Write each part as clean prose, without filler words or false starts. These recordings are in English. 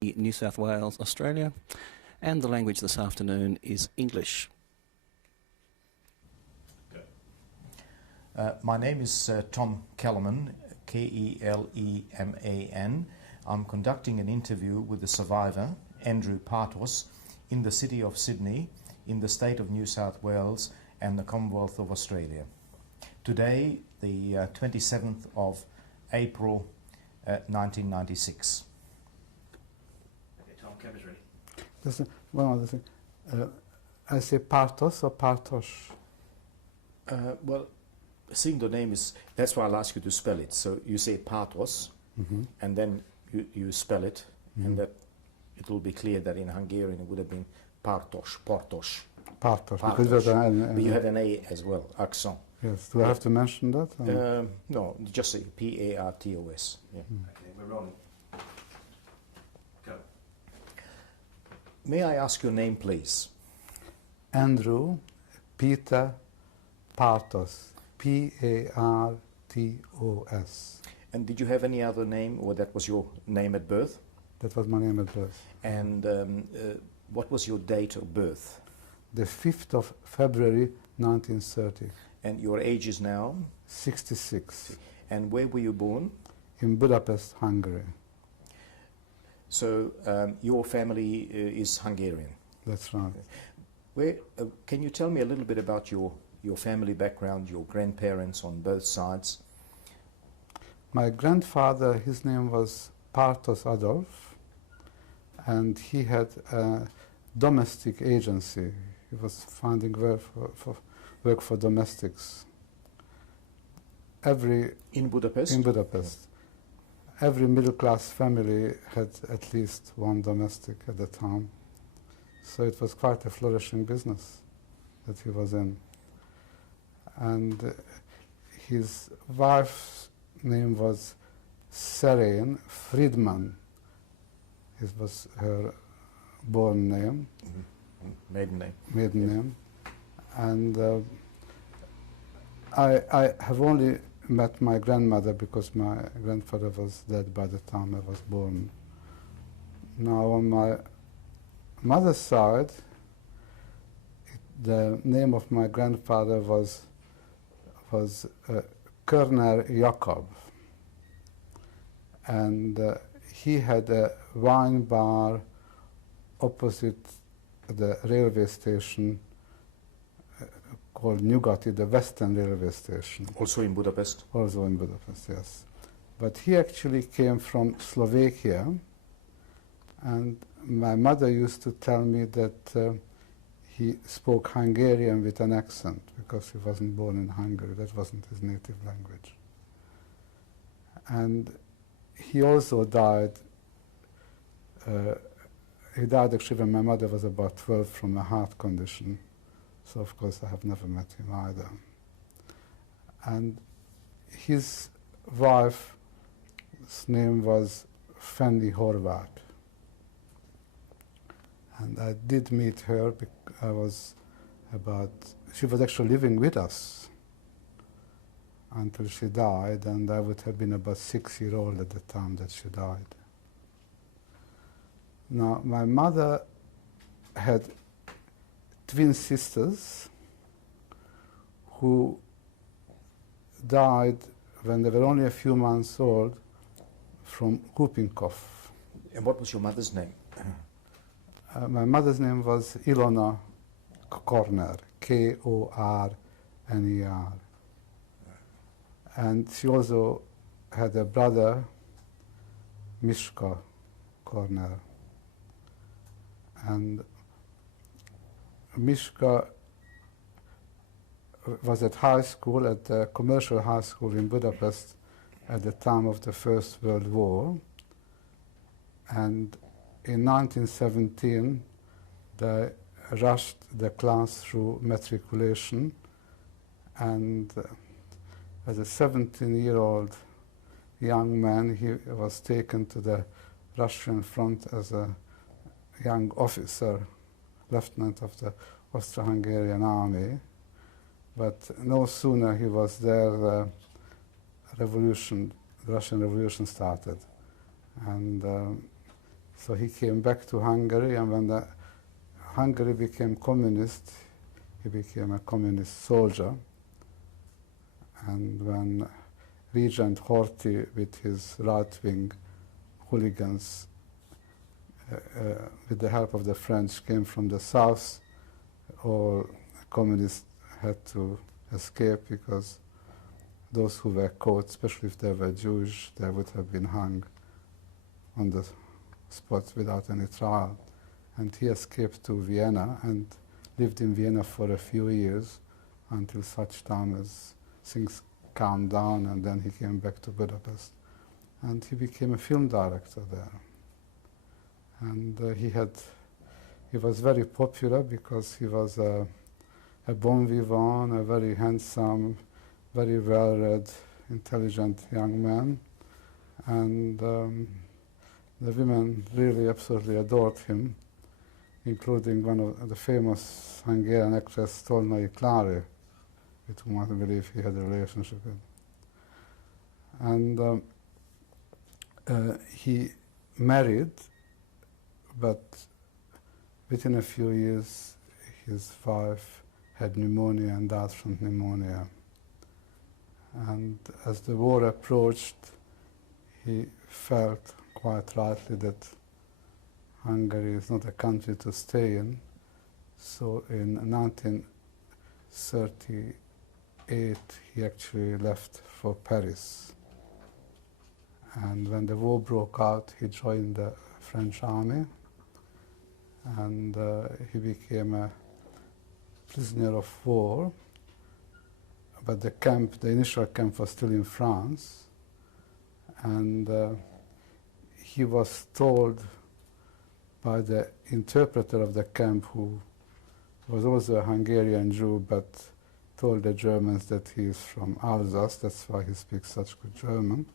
New South Wales, Australia, and the language this afternoon is English. My name is Tom Kellerman, K-E-L-E-M-A-N. I'm conducting an interview with the survivor, Andrew Partos, in the city of Sydney, in the state of New South Wales and the Commonwealth of Australia. Today, the 27th of April 1996. Okay, Tom, camera's ready. There's one other thing. I say Partos or Partos? Well, seeing the name is, that's why I'll ask you to spell it. So you say Partos, and then you spell it, and that it will be clear that in Hungarian it would have been Partos, Partos. Partos. Because but you had an A as well, accent. Yes. Do I have to mention that? No, just say P-A-R-T-O-S. Yeah. Okay, we're rolling. Go. May I ask your name, please? Andrew Peter Partos. P-A-R-T-O-S. And did you have any other name, or that was your name at birth? That was my name at birth. And what was your date of birth? The 5th of February 1930. And your age is now? 66. And where were you born? In Budapest, Hungary. So your family is Hungarian? That's right. Where, can you tell me a little bit about your family background, your grandparents on both sides? My grandfather, his name was Partos Adolf, and he had a domestic agency. He was finding work for domestics. In Budapest? In Budapest. Every middle-class family had at least one domestic at the time. So it was quite a flourishing business that he was in. And his wife's name was Serene Friedman. It was her born name. Maiden name. Maiden name. And I have only met my grandmother because my grandfather was dead by the time I was born. Now on my mother's side, the name of my grandfather was Körner Jakob, and he had a wine bar opposite the railway station called Nyugati, the Western Railway Station. Also in Budapest? Also in Budapest, yes. But he actually came from Slovakia, and my mother used to tell me that he spoke Hungarian with an accent because he wasn't born in Hungary. That wasn't his native language. And he also died. He died actually when my mother was about 12 from a heart condition. So of course I have never met him either. And his wife's name was Fanny Horváth. And I did meet her. She was actually living with us until she died, and I would have been about 6-year-old at the time that she died. Now, my mother had twin sisters who died when they were only a few months old from whooping cough. And what was your mother's name? My mother's name was Ilona Korner, K-O-R-N-E-R. And she also had a brother, Mishka Korner. And Mishka was at high school, at the commercial high school in Budapest at the time of the First World War. And in 1917, they rushed the class through matriculation, and as a 17-year-old young man, he was taken to the Russian front as a young officer, lieutenant of the Austro-Hungarian army. But no sooner he was there, the Russian Revolution started. And So he came back to Hungary, and when Hungary became communist, he became a communist soldier. And when Regent Horthy, with his right-wing hooligans, with the help of the French, came from the south, all communists had to escape, because those who were caught, especially if they were Jewish, they would have been hung on the spot without any trial. And he escaped to Vienna and lived in Vienna for a few years until such time as things calmed down, and then he came back to Budapest. And he became a film director there. And he was very popular because he was a bon vivant, a very handsome, very well-read, intelligent young man. And the women really absolutely adored him, including one of the famous Hungarian actress, Tolnai Klári, with whom I believe he had a relationship with. And he married, but within a few years his wife had pneumonia and died from pneumonia. And as the war approached, he felt quite rightly that Hungary is not a country to stay in. So in 1938 he actually left for Paris. And when the war broke out, he joined the French army, and he became a prisoner of war. But the initial camp was still in France, and he was told by the interpreter of the camp, who was also a Hungarian Jew, but told the Germans that he is from Alsace, that's why he speaks such good German,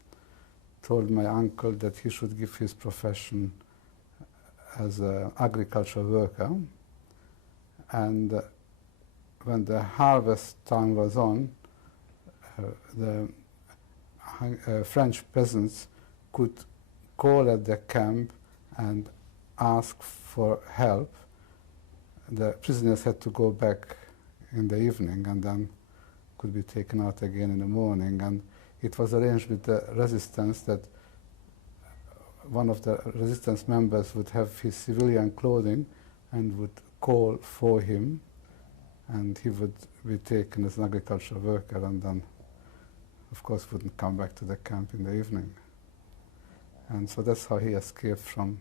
told my uncle that he should give his profession as an agricultural worker. And when the harvest time was on, the French peasants could call at the camp and ask for help. The prisoners had to go back in the evening and then could be taken out again in the morning. And it was arranged with the resistance that one of the resistance members would have his civilian clothing and would call for him, and he would be taken as an agricultural worker, and then of course wouldn't come back to the camp in the evening. And so that's how he escaped from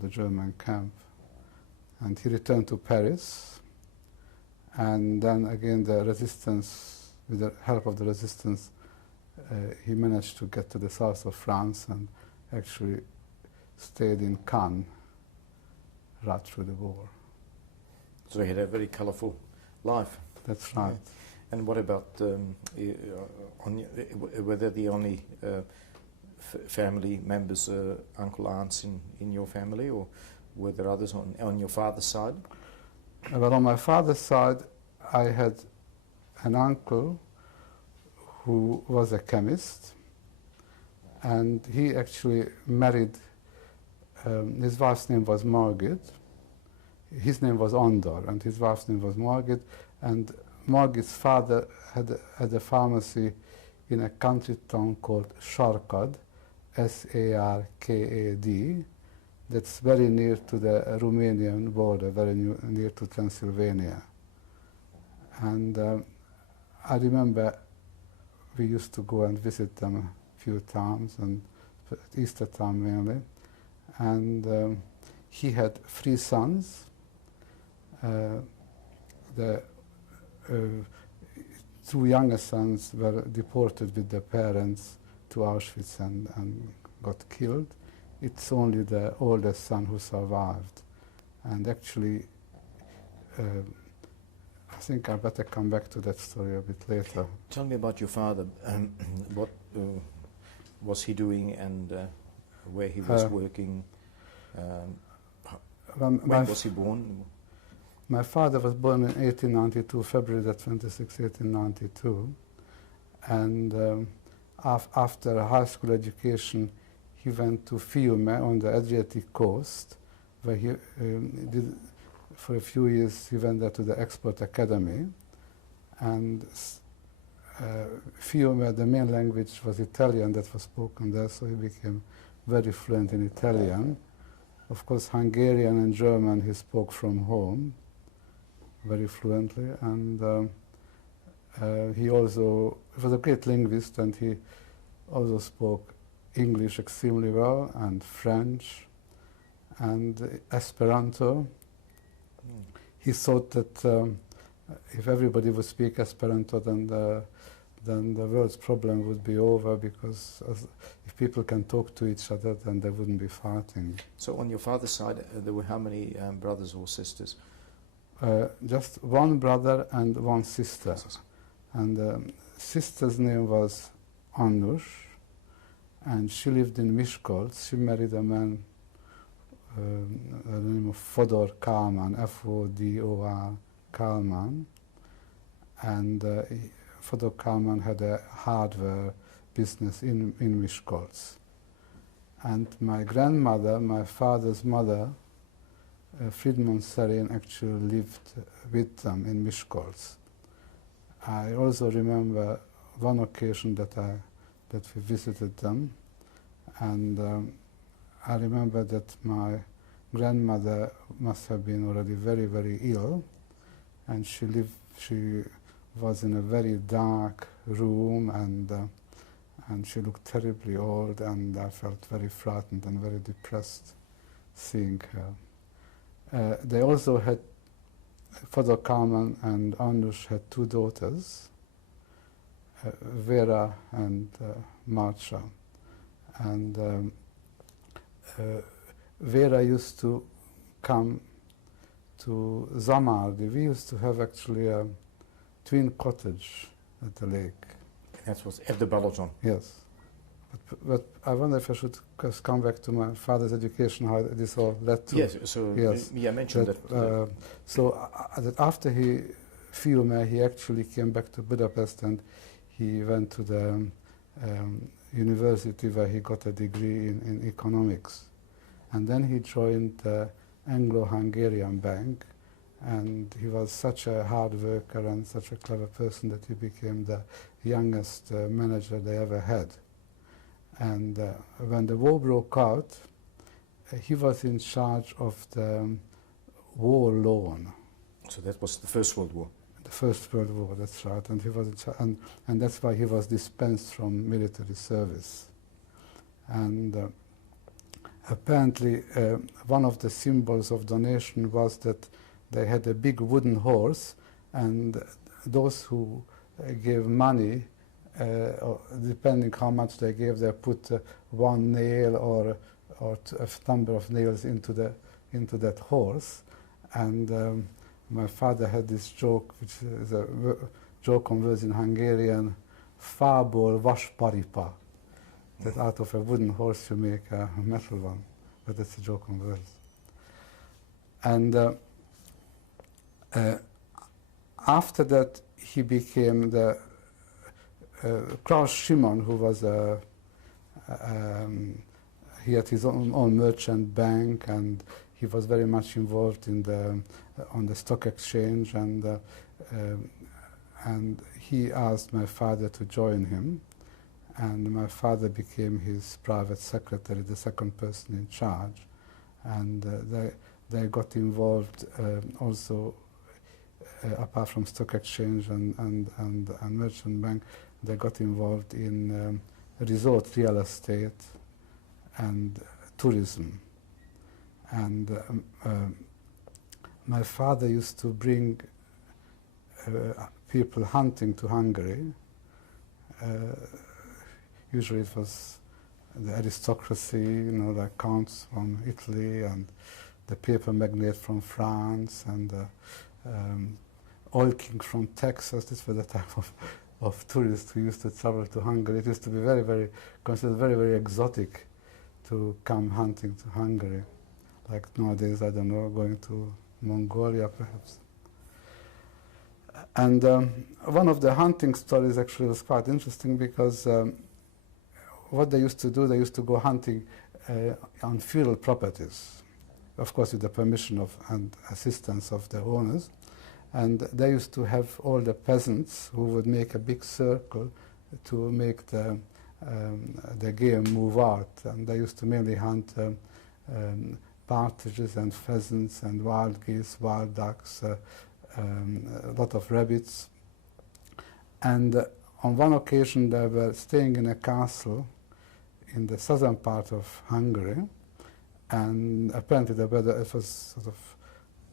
the German camp. And he returned to Paris, and then again the resistance, with the help of the resistance, he managed to get to the south of France and actually stayed in Cannes right through the war. So he had a very colourful life. That's right. Yeah. And what about, were they the only family members, uncle, aunts in your family, or were there others on your father's side? Well, on my father's side, I had an uncle who was a chemist, and he actually married, his wife's name was Margit, his name was Andor, and his wife's name was Margit, and Margit's father had a pharmacy in a country town called Sarkad, S-A-R-K-A-D, that's very near to the Romanian border, very near to Transylvania. And I remember we used to go and visit them a few times, and at Easter time mainly. And he had 3 sons. The 2 younger sons were deported with their parents to Auschwitz and got killed. It's only the oldest son who survived. And actually, I think I better come back to that story a bit later. Tell me about your father. What was he doing, and where he was working? When was he born? My father was born in 1892, February the 26th, 1892. And after high school education, he went to Fiume on the Adriatic coast, where he did, for a few years, he went there to the Export Academy. And Fiume, the main language was Italian that was spoken there, so he became very fluent in Italian. Of course, Hungarian and German he spoke from home very fluently, and he also was a great linguist, and he also spoke English extremely well, and French, and Esperanto. He thought that if everybody would speak Esperanto, then the world's problem would be over, because if people can talk to each other, then they wouldn't be fighting. So on your father's side, there were how many brothers or sisters? Just one brother and one sister. And the sister's name was Anush, and she lived in Miskolc. She married a man, the name of Fodor Kalman, F-O-D-O-R Kalman, and Fodor Kalman had a hardware business in Miskolc. And my grandmother, my father's mother, Friedman Serin, actually lived with them in Miskolc. I also remember one occasion that we visited them, and I remember that my grandmother must have been already very, very ill, and she was in a very dark room, and she looked terribly old, and I felt very frightened and very depressed seeing her. They also had, Fodor Kalman and Anush had two daughters, Vera and Marcia. And Vera used to come to Zamardi. We used to have actually a twin cottage at the lake. That was at the Balaton. Yes. But I wonder if I should just come back to my father's education, how this all led to. Yes, so I mentioned that. That after he Fiume, he actually came back to Budapest, and he went to the university where he got a degree in economics. And then he joined the Anglo-Hungarian Bank, and he was such a hard worker and such a clever person that he became the youngest manager they ever had. And when the war broke out, he was in charge of the war loan. So that was the First World War? The First World War, that's right. And he was and that's why he was dispensed from military service. And apparently one of the symbols of donation was that they had a big wooden horse, and those who gave money, depending how much they gave, they put one nail or a number of nails into that horse. And my father had this joke, which is a joke on words in Hungarian, fából vasparipa, that out of a wooden horse you make a metal one, but that's a joke on words. And after that, he became the Klaus Schimon, who was he had his own merchant bank, and he was very much involved in on the stock exchange, and he asked my father to join him, and my father became his private secretary, the second person in charge, and they got involved also. Apart from stock exchange and merchant bank, they got involved in resort real estate and tourism. And my father used to bring people hunting to Hungary. Usually it was the aristocracy, the counts from Italy, and the paper magnate from France, and oil king from Texas. This was the type of tourists who used to travel to Hungary. It used to be considered very, very exotic to come hunting to Hungary. Like nowadays, I don't know, going to Mongolia perhaps. And one of the hunting stories actually was quite interesting, because what they used to do, they used to go hunting on feudal properties, of course with the permission of and assistance of the owners. And they used to have all the peasants who would make a big circle to make the game move out. And they used to mainly hunt partridges and pheasants and wild geese, wild ducks, a lot of rabbits. And on one occasion they were staying in a castle in the southern part of Hungary, and apparently the weather, it was sort of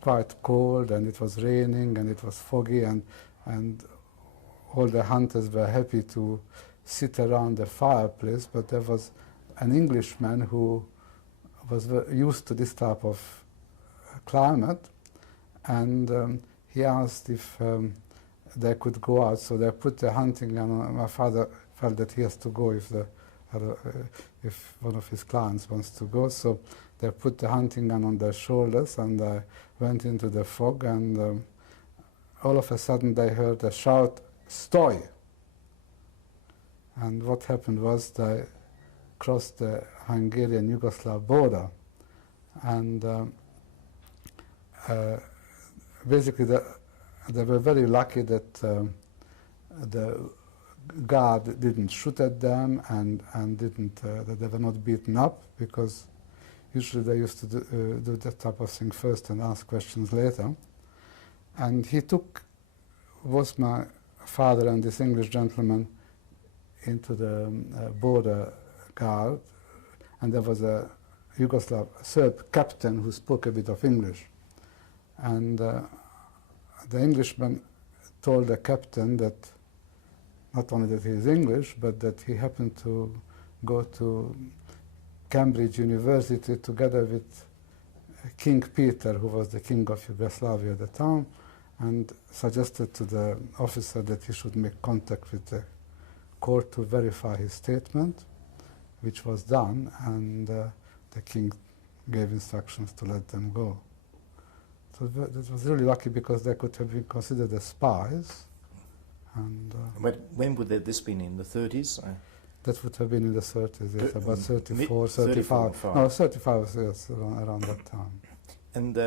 quite cold, and it was raining, and it was foggy, and all the hunters were happy to sit around the fireplace, but there was an Englishman who was used to this type of climate, and he asked if they could go out, so they put the hunting gun on. My father felt that he has to go if one of his clients wants to go, so they put the hunting gun on their shoulders, and I went into the fog, and all of a sudden they heard a shout, "Stoi!" And what happened was they crossed the Hungarian-Yugoslav border, and basically they were very lucky that the guard didn't shoot at them, and that they were not beaten up, because usually they used to do that type of thing first and ask questions later. And he took both my father and this English gentleman into the border guard, and there was a Yugoslav Serb captain who spoke a bit of English. And the Englishman told the captain that not only that he is English, but that he happened to go to Cambridge University together with King Peter, who was the king of Yugoslavia at the time, and suggested to the officer that he should make contact with the court to verify his statement, which was done, and the king gave instructions to let them go. So that was really lucky, because they could have been considered as spies. And but when would this been, in the 30s? That would have been in the 30s, yes, about 34, 34, 35. No, 35, yes, around that time. And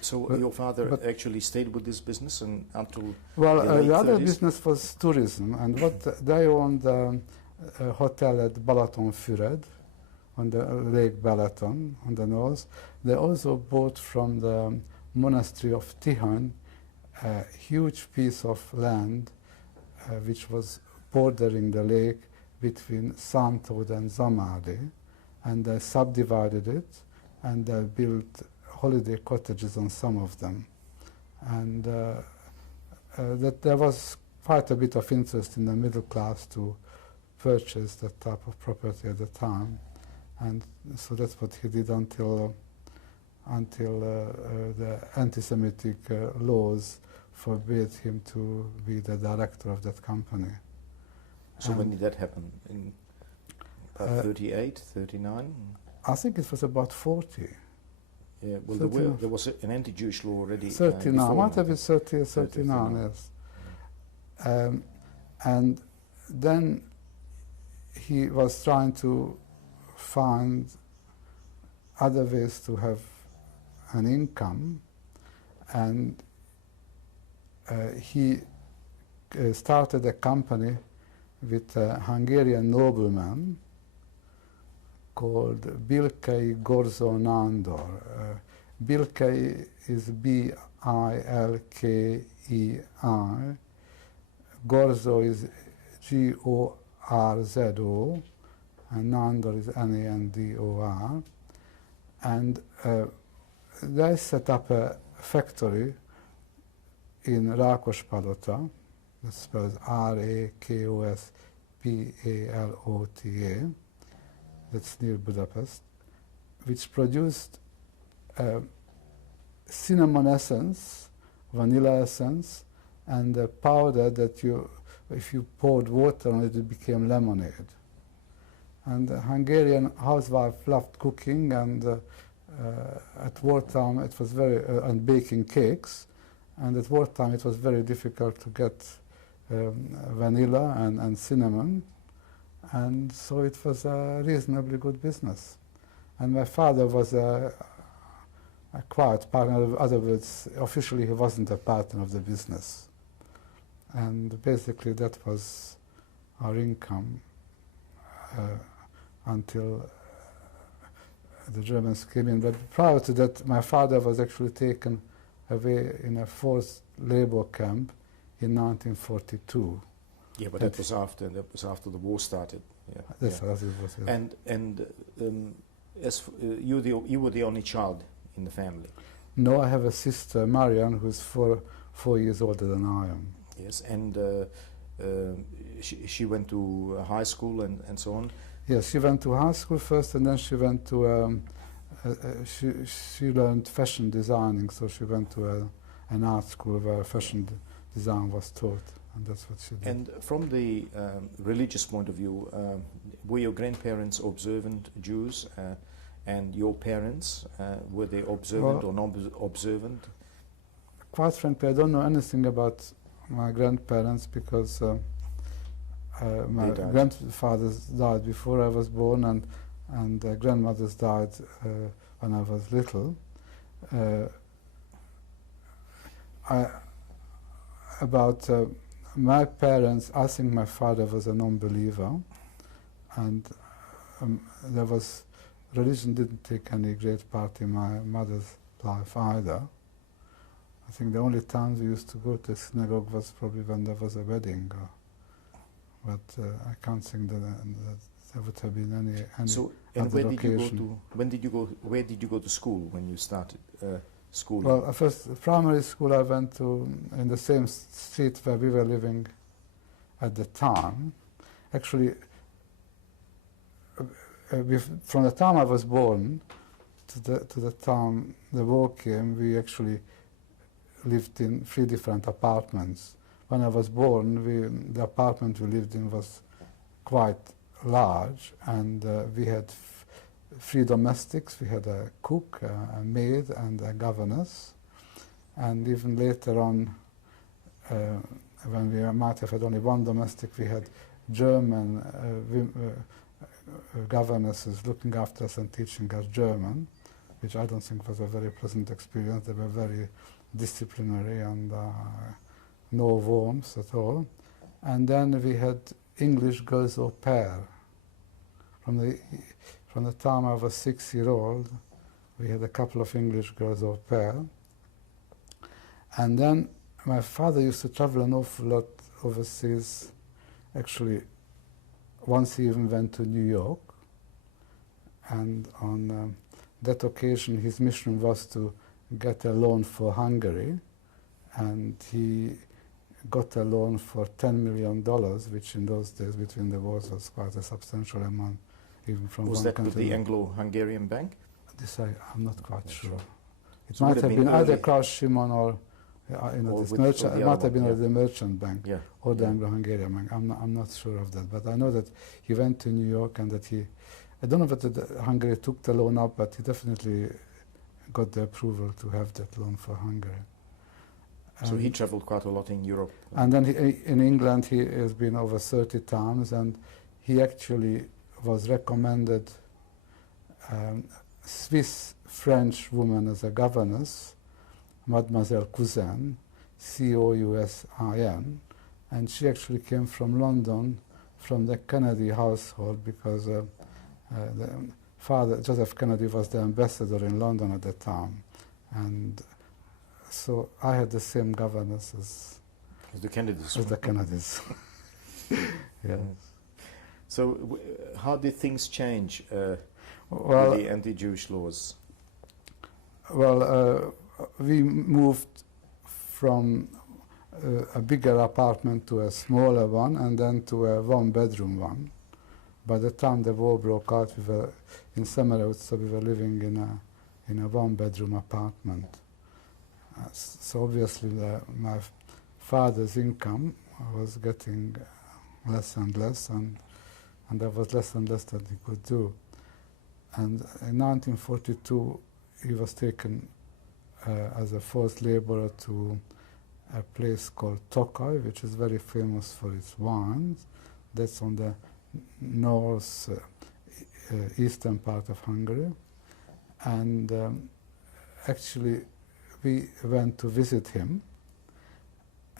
so your father actually stayed with this business and until well, the late the other 30s? business was tourism, and what they owned a hotel at Balatonfüred, on the Lake Balaton, on the north. They also bought from the monastery of Tihany a huge piece of land which was bordering the lake between Szántód and Zamádi, and they subdivided it, and they built holiday cottages on some of them. And that there was quite a bit of interest in the middle class to purchase that type of property at the time, and so that's what he did until the anti-Semitic laws forbade him to be the director of that company. So when did that happen? In about 38, 39? I think it was about 40. Yeah, well, there was an anti-Jewish law already. 39, might have been 30 or 39, 39, yes. And then he was trying to find other ways to have an income, and he started a company with a Hungarian nobleman called Bilkei Gorzo Nándor. Bilkei is B-I-L-K-E-I. Gorzo is G-O-R-Z-O, and Nándor is N-A-N-D-O-R. And they set up a factory in Rákospalota, that's spelled R-A-K-O-S-P-A-L-O-T-A, that's near Budapest, which produced cinnamon essence, vanilla essence, and a powder that if you poured water on it, it became lemonade. And the Hungarian housewife loved cooking, and at wartime it was and baking cakes, and at wartime it was very difficult to get vanilla and cinnamon, and so it was a reasonably good business. And my father was a quiet partner. In other words, officially he wasn't a partner of the business. And basically that was our income until the Germans came in. But prior to that, my father was actually taken away in a forced labor camp in 1942. Yeah, but that was after the war started. Yeah. That's how it was. Yeah. And you were the only child in the family. No, I have a sister, Marianne, who's four years older than I am. Yes, and she went to high school and so on. Yes, she went to high school first, and then she went to she learned fashion designing, so she went to an art school where fashion design was taught, and that's what she did. And from the religious point of view, were your grandparents observant Jews, and your parents, were they observant or non-observant? Quite frankly, I don't know anything about my grandparents because my grandfathers died before I was born, and grandmothers died when I was little. About my parents, I think my father was a non-believer, and religion didn't take any great part in my mother's life either. I think the only time we used to go to synagogue was probably when there was a wedding, but I can't think that there would have been any so, and other occasion. Where did you go to school when you started school? Well, first primary school I went to in the same street where we were living at the time. Actually, from the time I was born to the time the war came, we actually lived in 3 different apartments. When I was born, the apartment we lived in was quite large, and we had 3 domestics. We had a cook, a maid, and a governess. And even later on, when we might have had only 1 domestic, we had German governesses looking after us and teaching us German, which I don't think was a very pleasant experience. They were very disciplinary and no warmth at all. And then we had English girls au pair. From the time I was 6-year-old, we had a couple of English girls au pair. And then my father used to travel an awful lot overseas. Actually, once he even went to New York. And on that occasion, his mission was to get a loan for Hungary, and he got a loan for $10 million, which in those days between the wars was quite a substantial amount, even from was one that country. with the Anglo-Hungarian Bank? This I'm not quite sure. It So might have been either early. Klaus Schimon or this merchant. It might have been the Merchant Bank or the Anglo-Hungarian Bank. I'm not sure of that, but I know that he went to New York and that I don't know whether Hungary took the loan up, but he definitely got the approval to have that loan for Hungary. So he traveled quite a lot in Europe. And then in England he has been over 30 times, and he actually was recommended Swiss-French woman as a governess, Mademoiselle Cousin, Cousin, and she actually came from London, from the Kennedy household, because the father, Joseph Kennedy, was the ambassador in London at the time, and so I had the same governess as the Kennedys. As the Kennedys. Yes. So how did things change with the anti-Jewish laws? Well, we moved from a bigger apartment to a smaller one, and then to a 1-bedroom one. By the time the war broke out, we were in Semerout, so we were living in a 1-bedroom apartment. So obviously my father's income was getting less and less, and there was less and less that he could do. And in 1942, he was taken as a forced laborer to a place called Tokaj, which is very famous for its wines. That's on the north eastern part of Hungary, and actually we went to visit him,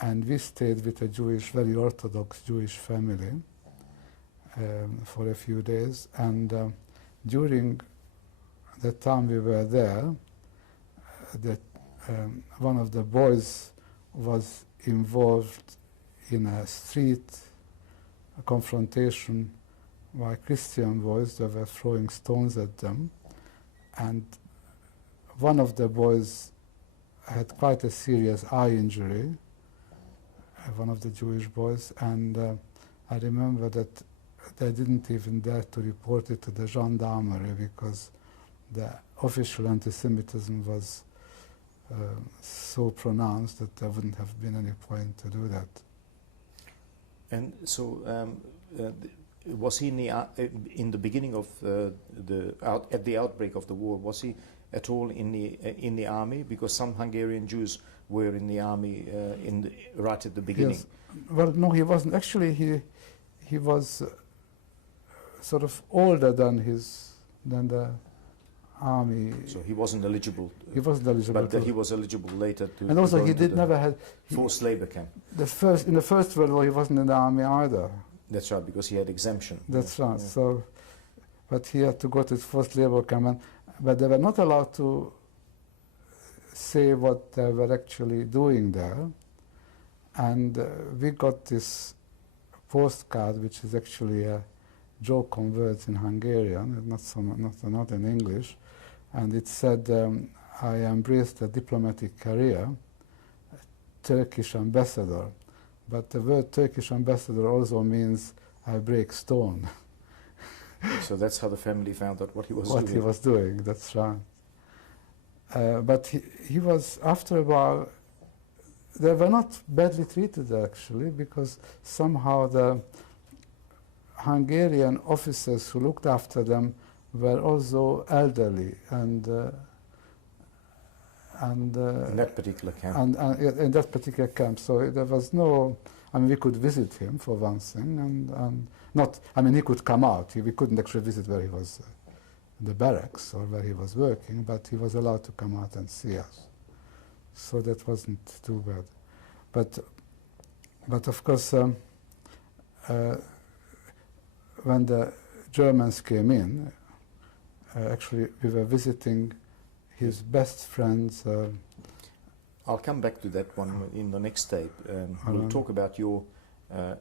and we stayed with a very Orthodox Jewish family for a few days, and during the time we were there, one of the boys was involved in a street confrontation by Christian boys that were throwing stones at them, and one of the boys had quite a serious eye injury, one of the Jewish boys, and I remember that they didn't even dare to report it to the gendarmerie because the official anti-Semitism was so pronounced that there wouldn't have been any point to do that. And so, was he in the beginning of at the outbreak of the war? Was he at all in the army? Because some Hungarian Jews were in the army right at the beginning. Yes. Well, no, he wasn't. Actually, he was sort of older than the army. So he wasn't eligible. He wasn't eligible. But he was eligible later to. And also, he never had forced labor camp. In the First World War, he wasn't in the army either. That's right, because he had exemption. That's right. Yeah. So, but he had to go to his forced labor camp, but they were not allowed to say what they were actually doing there. And we got this postcard, which is actually a joke on words in Hungarian, not in English, and it said, "I embraced a diplomatic career, Turkish ambassador." But the word Turkish ambassador also means I break stone. So that's how the family found out what he was doing. What he was doing, that's right. But he was, after a while, they were not badly treated actually, because somehow the Hungarian officers who looked after them were also elderly, and in that particular camp. And in that particular camp, so there was no. I mean, we could visit him for one thing, and not. I mean, he could come out. We couldn't actually visit where he was, the barracks or where he was working, but he was allowed to come out and see us. So that wasn't too bad. But of course, when the Germans came in, actually we were visiting his best friends. I'll come back to that one in the next tape. We'll talk about your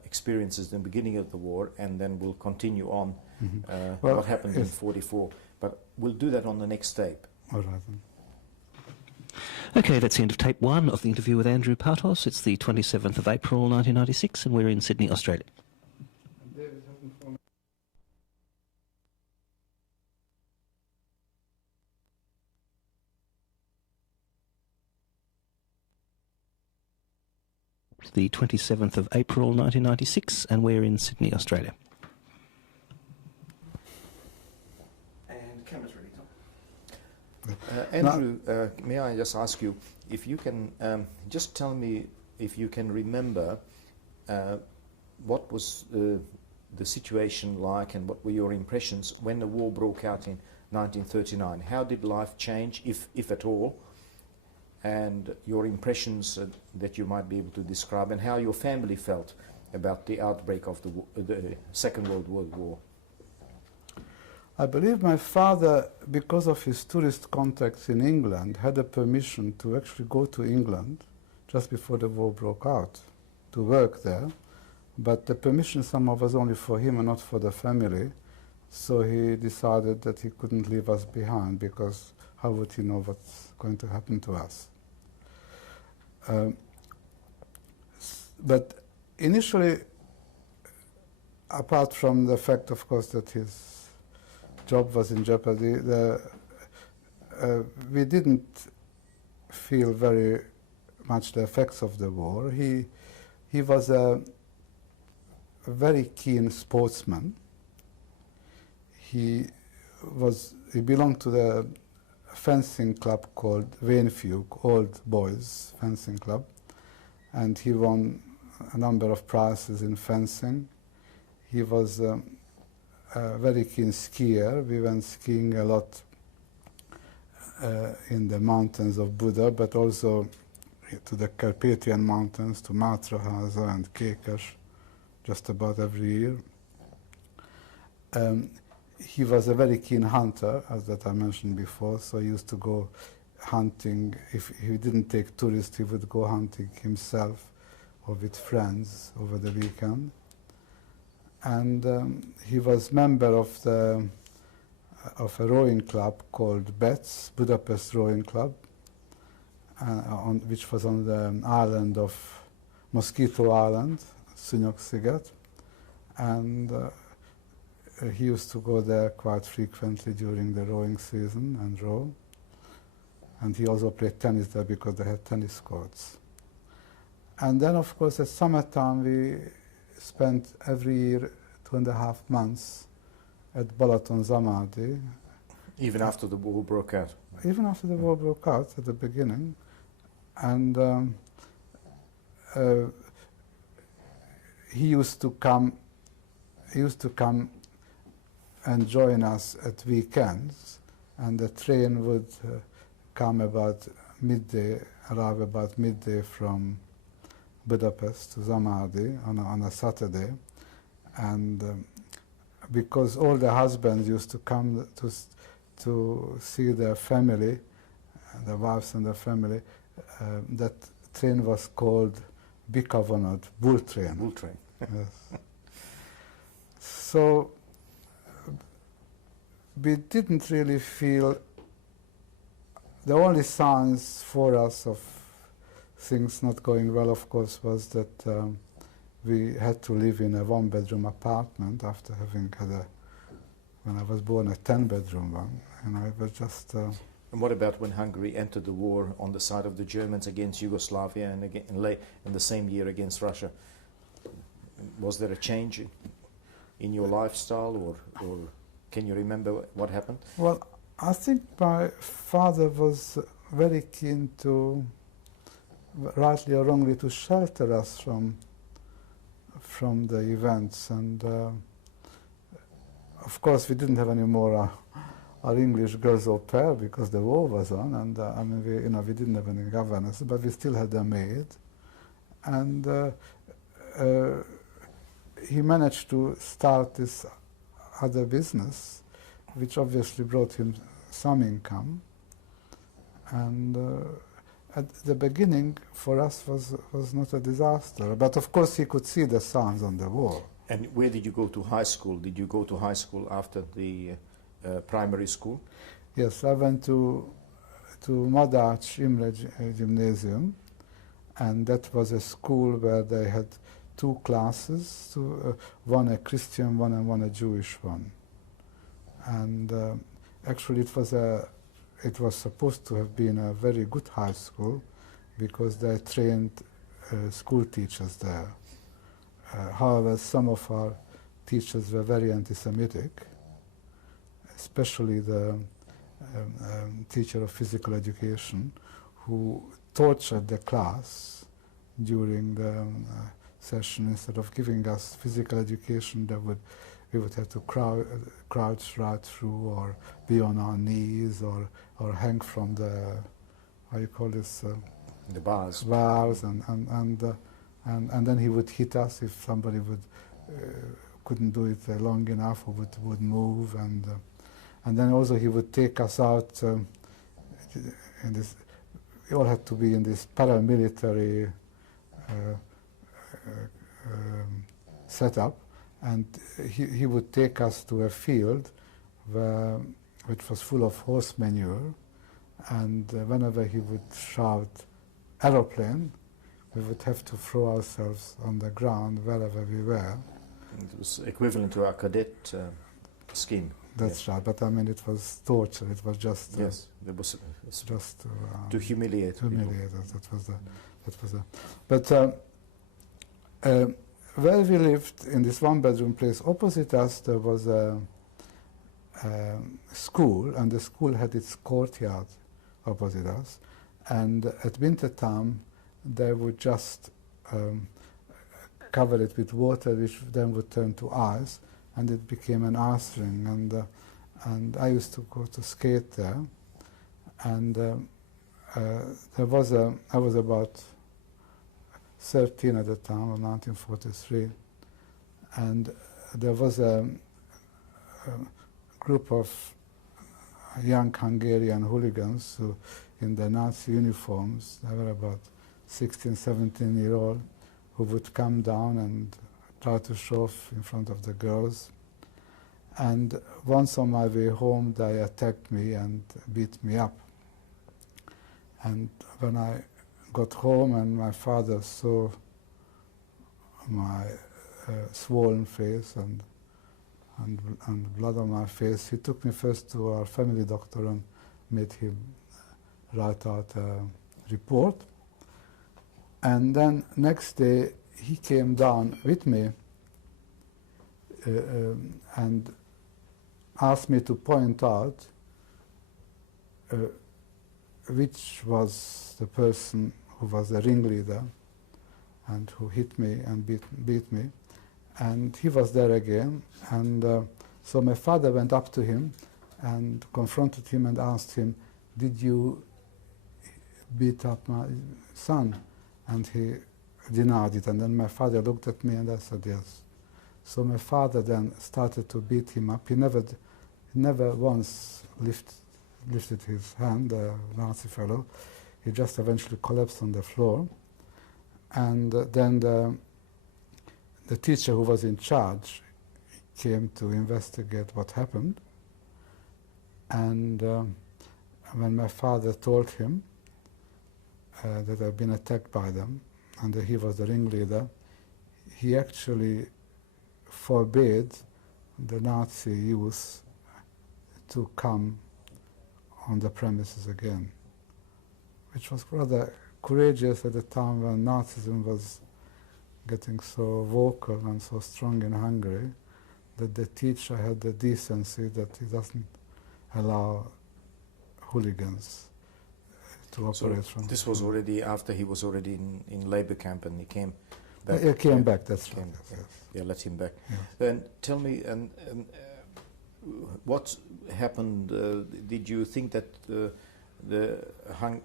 experiences in the beginning of the war, and then we'll continue on what happened in '44. But we'll do that on the next tape. All right then. Okay, that's the end of tape 1 of the interview with Andrew Partos. It's the 27th of April 1996, and we're in Sydney, Australia. The 27th of April 1996, and we're in Sydney, Australia. And camera's ready, Tom. Andrew, may I just ask you if you can just tell me if you can remember what was the situation like, and what were your impressions when the war broke out in 1939? How did life change, if at all? And your impressions that you might be able to describe, and how your family felt about the outbreak of the Second World War. I believe my father, because of his tourist contacts in England, had a permission to actually go to England just before the war broke out, to work there. But the permission somehow was only for him and not for the family. So he decided that he couldn't leave us behind, because how would he know what's going to happen to us? But initially, apart from the fact, of course, that his job was in jeopardy, we didn't feel very much the effects of the war. He was a very keen sportsman. He belonged to the fencing club called Wainfug, Old Boys Fencing Club, and he won a number of prizes in fencing. He was a very keen skier. We went skiing a lot in the mountains of Buda, but also to the Carpathian Mountains, to Mátraháza and Kékes, just about every year. He was a very keen hunter, as that I mentioned before, so he used to go hunting. If he didn't take tourists, he would go hunting himself or with friends over the weekend. And he was member of a rowing club called BETS, Budapest Rowing Club, which was on the island of Mosquito Island, Szúnyog-sziget, and he used to go there quite frequently during the rowing season and row. And he also played tennis there because they had tennis courts. And then, of course, at summertime, we spent every year 2.5 months at Balaton-Zamádi. Even after the war broke out? Even after the war broke out at the beginning. And he used to come and join us at weekends, and the train would come about midday, arrive about midday from Budapest to Zamádi on a Saturday, and because all the husbands used to come to see their family, the wives and their family, that train was called Bikavonod, bull train. Bull train. Yes. So we didn't really feel. The only signs for us of things not going well, of course, was that we had to live in a one-bedroom apartment after having had when I was born, a 10-bedroom one, and I was just. And what about when Hungary entered the war on the side of the Germans against Yugoslavia and again in the same year against Russia? Was there a change in your lifestyle, or can you remember what happened? Well, I think my father was very keen to, rightly or wrongly, to shelter us from the events, and of course we didn't have any more our English girls au pair because the war was on, and I mean we didn't have any governess, but we still had a maid, and he managed to start this other business, which obviously brought him some income, and at the beginning for us was not a disaster, but of course he could see the signs on the war. And where did you go to high school? Did you go to high school after the primary school? Yes, I went to Madács Imre Gymnasium, and that was a school where they had two classes, one a Christian one and one a Jewish one. And actually it was supposed to have been a very good high school because they trained school teachers there. However, some of our teachers were very anti-Semitic, especially the teacher of physical education, who tortured the class during the session. Instead of giving us physical education, we would have to crouch right through, or be on our knees, or hang from the, how you call this? The bars. Bars, and then he would hit us if somebody couldn't do it long enough, or would move, and then also he would take us out in this. We all had to be in this paramilitary setup, and he would take us to a field which was full of horse manure, and whenever he would shout aeroplane, we would have to throw ourselves on the ground wherever we were. It was equivalent to our cadet scheme. That's right, but I mean it was torture. It was just yes, it was just to humiliate. Humiliate us. That was the. But where we lived in this one-bedroom place, opposite us there was a school, and the school had its courtyard opposite us, and at winter time they would just cover it with water, which then would turn to ice, and it became an ice ring, and I used to go to skate there, and I was about 13 at the time, of 1943, and there was a group of young Hungarian hooligans who, in their Nazi uniforms, they were about 16, 17-year-old, who would come down and try to show off in front of the girls. And once on my way home, they attacked me and beat me up. And when I got home and my father saw my swollen face and blood on my face, he took me first to our family doctor and made him write out a report. And then next day he came down with me and asked me to point out which was the person who was the ringleader and who hit me and beat me. And he was there again, and so my father went up to him and confronted him and asked him, "Did you beat up my son?" And he denied it, and then my father looked at me and I said yes. So my father then started to beat him up. He never once lifted his hand, the Nazi fellow. He just eventually collapsed on the floor. And then the teacher who was in charge came to investigate what happened. And when my father told him that I'd been attacked by them and that he was the ringleader, he actually forbade the Nazi youth to come on the premises again, which was rather courageous at the time when Nazism was getting so vocal and so strong in Hungary, that the teacher had the decency that he doesn't allow hooligans to operate from. This was already after he was already in labor camp and he came back. He came back, that's right. Yes. Yeah, let him back. Yes. Then tell me, what happened? Did you think that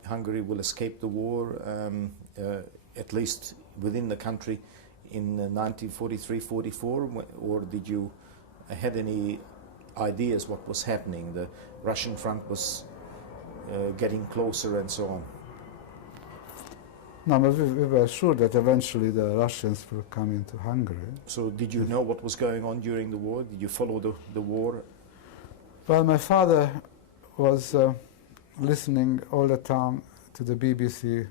Hungary will escape the war, at least within the country, in 1943-44, or did you had any ideas what was happening? The Russian front was getting closer and so on. No, but we were sure that eventually the Russians will come into Hungary. So did you know what was going on during the war? Did you follow the war? Well, my father was listening all the time to the BBC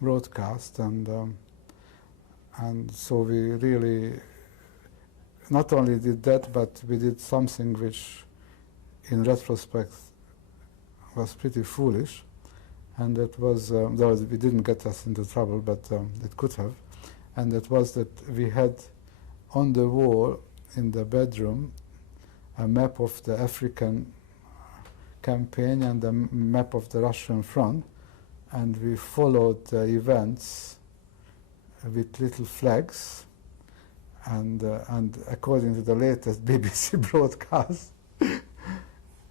broadcast, and so we really not only did that, but we did something which, in retrospect, was pretty foolish, and that was, though it didn't get us into trouble, but it could have, and that was that we had on the wall in the bedroom a map of the African campaign and a map of the Russian front, and we followed the events with little flags, and according to the latest BBC broadcast,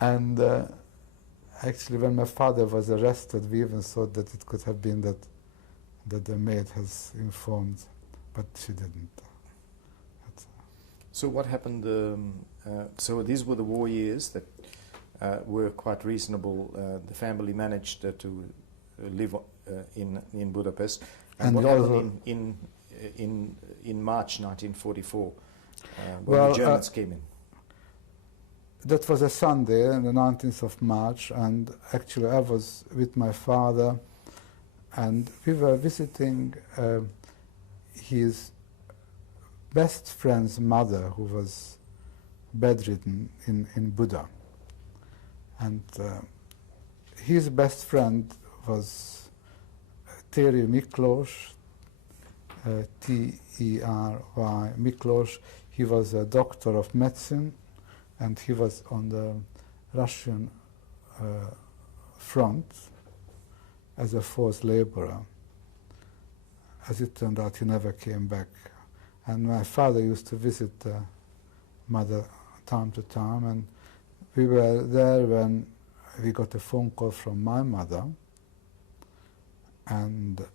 and actually when my father was arrested, we even thought that it could have been that the maid has informed, but she didn't. So what happened? So these were the war years that were quite reasonable. The family managed to live in Budapest. And what happened in March 1944 when the Germans came in? That was a Sunday, the 19th of March, and actually I was with my father, and we were visiting his best friend's mother, who was bedridden in Buda. And his best friend was Terry Miklós, T-E-R-Y, Miklós. He was a doctor of medicine, and he was on the Russian front as a forced laborer. As it turned out, he never came back. And my father used to visit mother time to time, and we were there when we got a phone call from my mother, and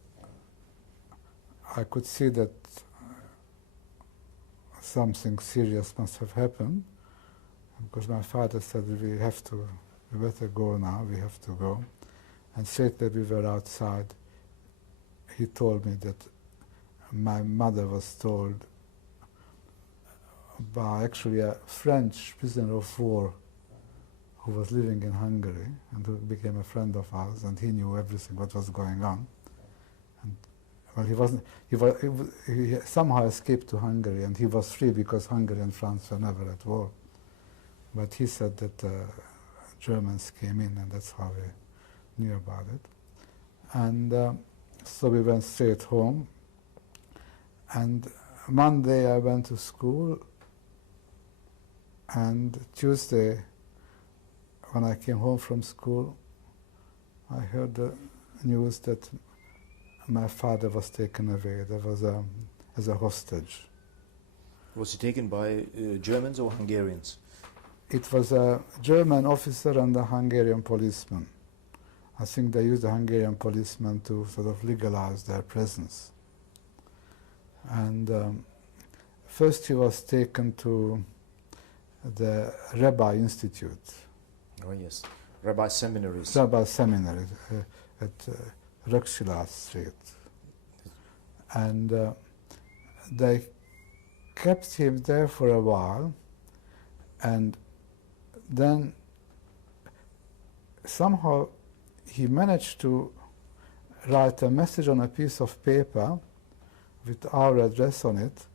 I could see that something serious must have happened, because my father said, we better go now, we have to go. And straight that we were outside, he told me that my mother was told by actually a French prisoner of war who was living in Hungary and who became a friend of ours, and he knew everything what was going on. And well, he somehow escaped to Hungary, and he was free because Hungary and France were never at war. But he said that Germans came in, and that's how we knew about it. And so we went straight home, and Monday I went to school, and Tuesday when I came home from school I heard the news that my father was taken away. There was as a hostage. Was he taken by Germans or Hungarians? It was a German officer and a Hungarian policeman. I think they used the Hungarian policeman to sort of legalize their presence. And first he was taken to the Rabbi Institute. Oh yes, Rabbi seminaries. Rabbi seminary at Röksila Street. And they kept him there for a while, and then somehow he managed to write a message on a piece of paper with our address on it,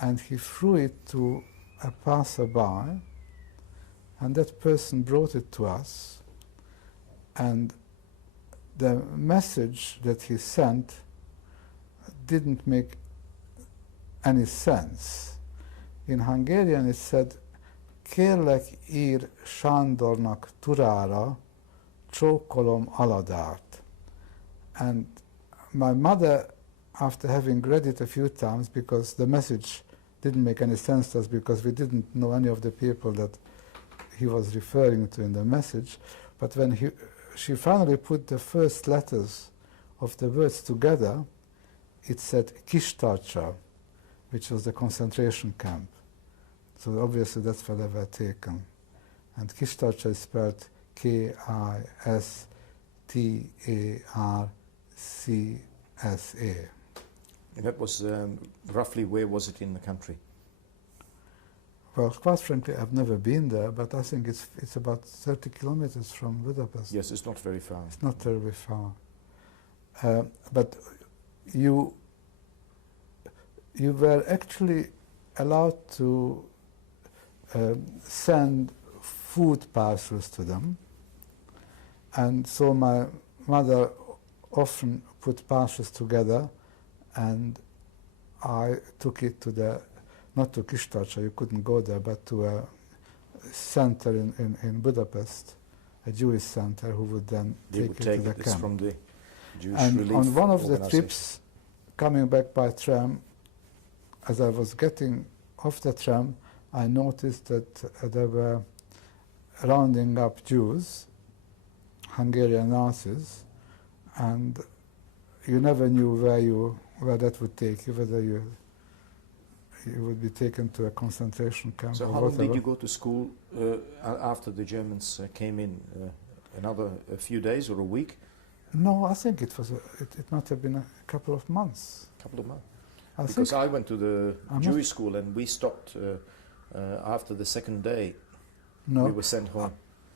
and he threw it to a passerby, and that person brought it to us, and the message that he sent didn't make any sense. In Hungarian it said, "Kérlek ír Sándornak Turára, csókolom Aladárt." And my mother, after having read it a few times, because the message didn't make any sense to us because we didn't know any of the people that he was referring to in the message, but when she finally put the first letters of the words together, it said Kistarcsa, which was the concentration camp. So obviously that's where they were taken. And Kistarcsa is spelled K-I-S-T-A-R-C-S-A. And that was roughly, where was it in the country? Well, quite frankly, I've never been there, but I think it's about 30 kilometers from Budapest. Yes, it's not very far. It's not terribly far. But you were actually allowed to send food parcels to them. And so my mother often put parcels together, and I took it to not to Kistarcsa, you couldn't go there, but to a center in Budapest, a Jewish center, who would then take it to the camp. From the Jewish and Relief on one of the Organization. trips, coming back by tram, as I was getting off the tram, I noticed that they were rounding up Jews, Hungarian Nazis, and you never knew where that would take you, whether you would be taken to a concentration camp So or how long whatever. did you go to school after the Germans came in? A few days or a week? No, I think it might have been a couple of months. A couple of months. Because I went to the Jewish school, and we stopped after the second day. no, We were sent home.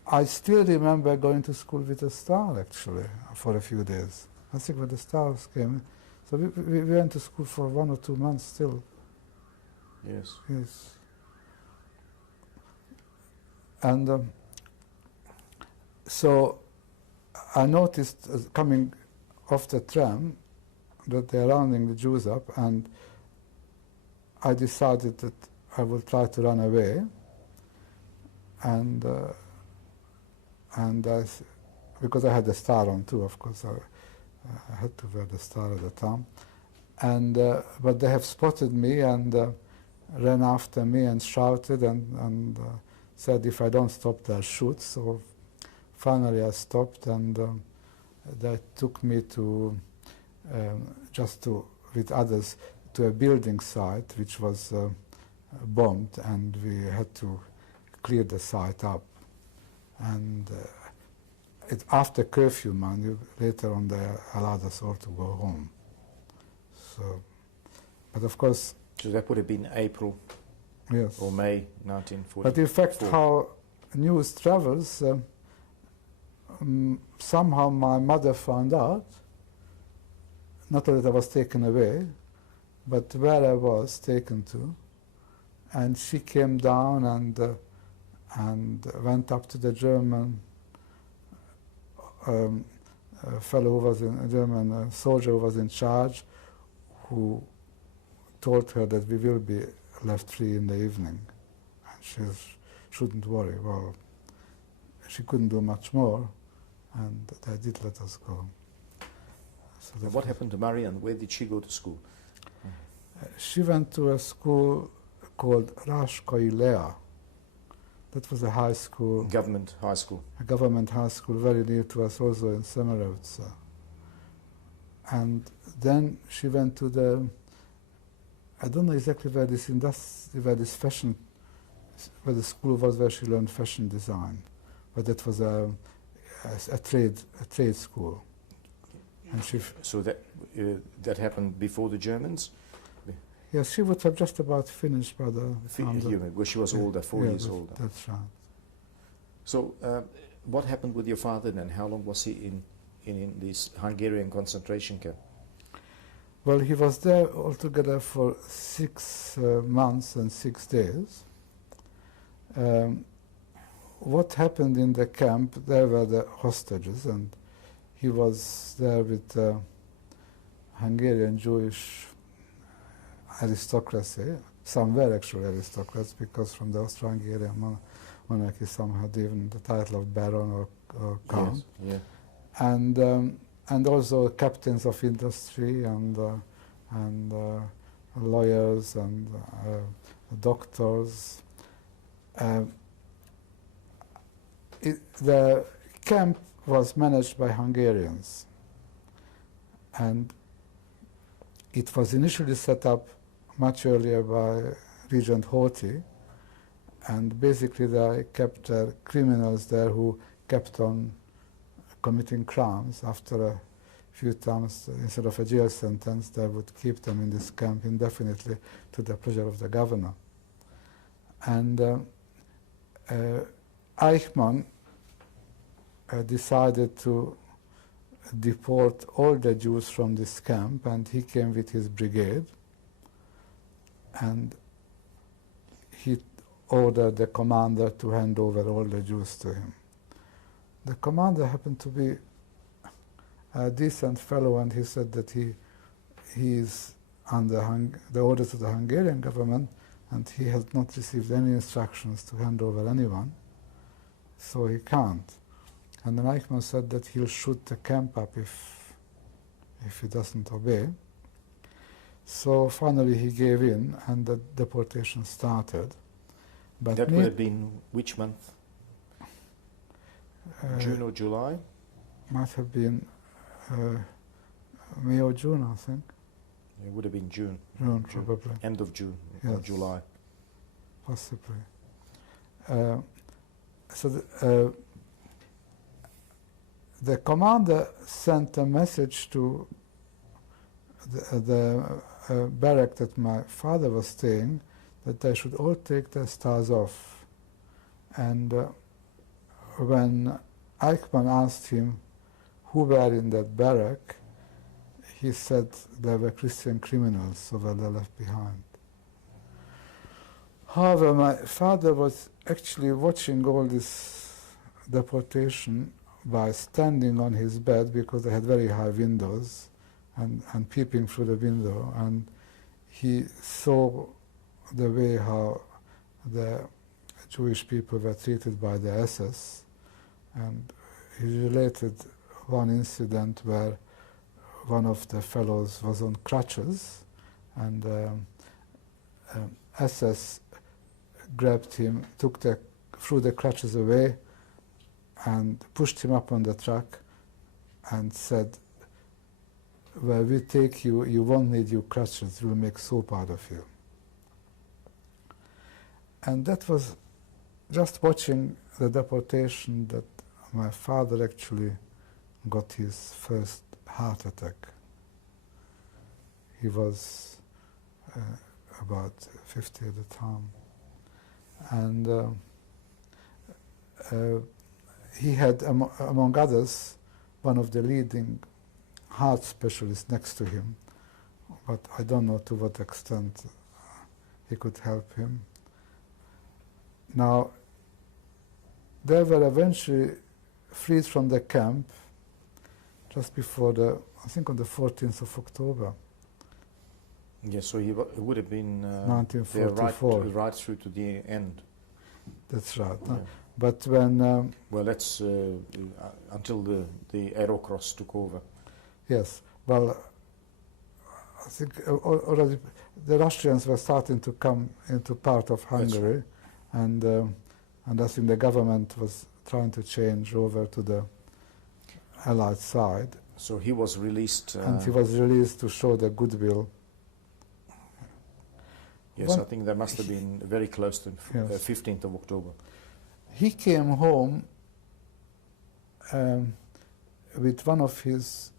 I still remember going to school with a star, actually, for a few days. I think when the stars came, so we went to school for 1 or 2 months still. Yes. Yes. And so I noticed coming off the tram that they're rounding the Jews up, and I decided that I will try to run away. And because I had the star on too, of course, I had to wear the star at the time. And but they have spotted me, and ran after me and shouted and said, if I don't stop, they'll shoot. So finally I stopped, and they took me to, with others, to a building site which was bombed, and we had to clear the site up. And after curfew, mind you, later on they allowed us all to go home. So, but of course... So that would have been April, yes, or May 1944. But in fact, how news travels, somehow my mother found out, not only that I was taken away, but where I was taken to, and she came down and went up to the German fellow who was a German soldier who was in charge, who told her that we will be left free in the evening, and she shouldn't worry. Well, she couldn't do much more, and they did let us go. So what happened to Marianne? Where did she go to school? She went to a school called Ráskai Lea. That was a high school. Government high school. A government high school very near to us, also in Semerovce. And then she went to the, I don't know exactly where this where the school was, where she learned fashion design, but that was a trade school. And so that happened before the Germans? Yes, she would have just about finished by the well, she was older, 4 years older. That's right. So what happened with your father then? How long was he in this Hungarian concentration camp? Well, he was there altogether for 6 months and 6 days. What happened in the camp, there were the hostages, and he was there with Hungarian Jewish aristocracy. Some were actually aristocrats, because from the Austro-Hungarian monarchy some had even the title of baron or count. Yes, yeah. And also captains of industry and lawyers and doctors. The camp was managed by Hungarians, and it was initially set up much earlier by Regent Horthy, and basically they kept criminals there who kept on committing crimes. After a few times, instead of a jail sentence, they would keep them in this camp indefinitely to the pleasure of the governor. And Eichmann decided to deport all the Jews from this camp, and he came with his brigade, and he ordered the commander to hand over all the Jews to him. The commander happened to be a decent fellow, and he said that he is under the orders of the Hungarian government, and he has not received any instructions to hand over anyone, so he can't. And then Eichmann said that he'll shoot the camp up if he doesn't obey. So finally he gave in, and the deportation started. But that would have been which month? June or July? Might have been May or June, I think. It would have been June. June, probably. End of June, yes. Or July. Possibly. The commander sent a message to the barrack that my father was staying, that they should all take their stars off. And when Eichmann asked him who were in that barrack, he said they were Christian criminals, so they were left behind. However, my father was actually watching all this deportation by standing on his bed, because they had very high windows, and peeping through the window, and he saw the way how the Jewish people were treated by the SS, and he related one incident where one of the fellows was on crutches, and SS grabbed him, threw the crutches away, and pushed him up on the truck, and said, "Where we take you, you won't need your crutches. We'll make soap out of you." And that was just watching the deportation that my father actually got his first heart attack. He was about 50 at the time. And he had, among others, one of the leading heart specialists next to him, but I don't know to what extent he could help him. Now, they were eventually freed from the camp just before I think on the 14th of October. Yes, so he would have been there 1944. right through to the end. That's right. Yeah. But when... well, that's until the Aerocross took over. Yes, well, I think already the Russians were starting to come into part of Hungary, and I think the government was trying to change over to the Allied side. So he was released. And he was released to show the goodwill. Yes, I think that must have been very close to 15th of October. He came home with one of his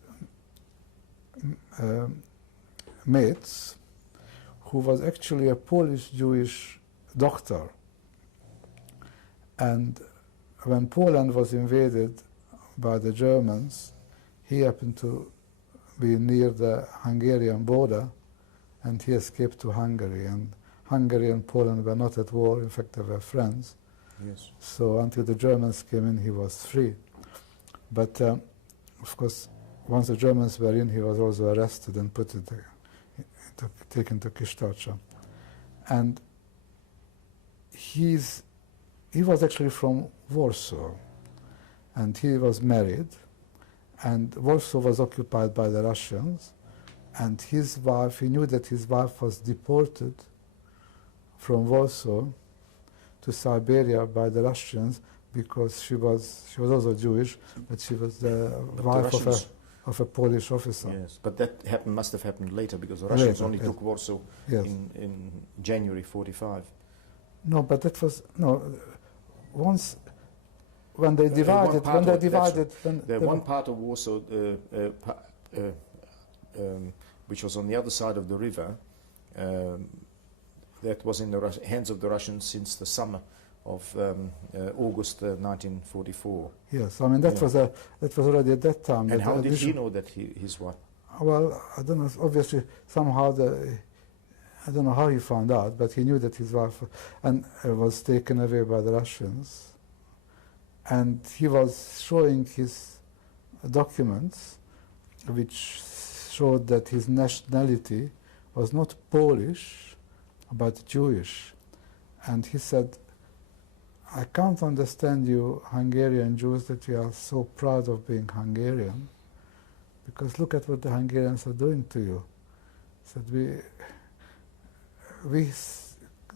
mates, who was actually a Polish-Jewish doctor. And when Poland was invaded by the Germans, he happened to be near the Hungarian border, and he escaped to Hungary. And Hungary and Poland were not at war, in fact they were friends. Yes. So until the Germans came in, he was free. But of course, once the Germans were in, he was also arrested and taken to Kistarcha. And he was actually from Warsaw, and he was married, and Warsaw was occupied by the Russians, and his wife, he knew that his wife was deported from Warsaw to Siberia by the Russians because she was also Jewish, but she was the wife of a Polish officer. Yes, but that must have happened later because the Russians only took Warsaw in January 45. No, but that was once when they divided. One part of Warsaw, which was on the other side of the river, that was in the hands of the Russians since the summer of August 1944. Yes, I mean that was already at that time. And how did he know that his wife? Well, I don't know. Obviously, somehow I don't know how he found out, but he knew that his wife was taken away by the Russians, and he was showing his documents, which showed that his nationality was not Polish, but Jewish. And he said, "I can't understand you Hungarian Jews that you are so proud of being Hungarian, because look at what the Hungarians are doing to you." He said, we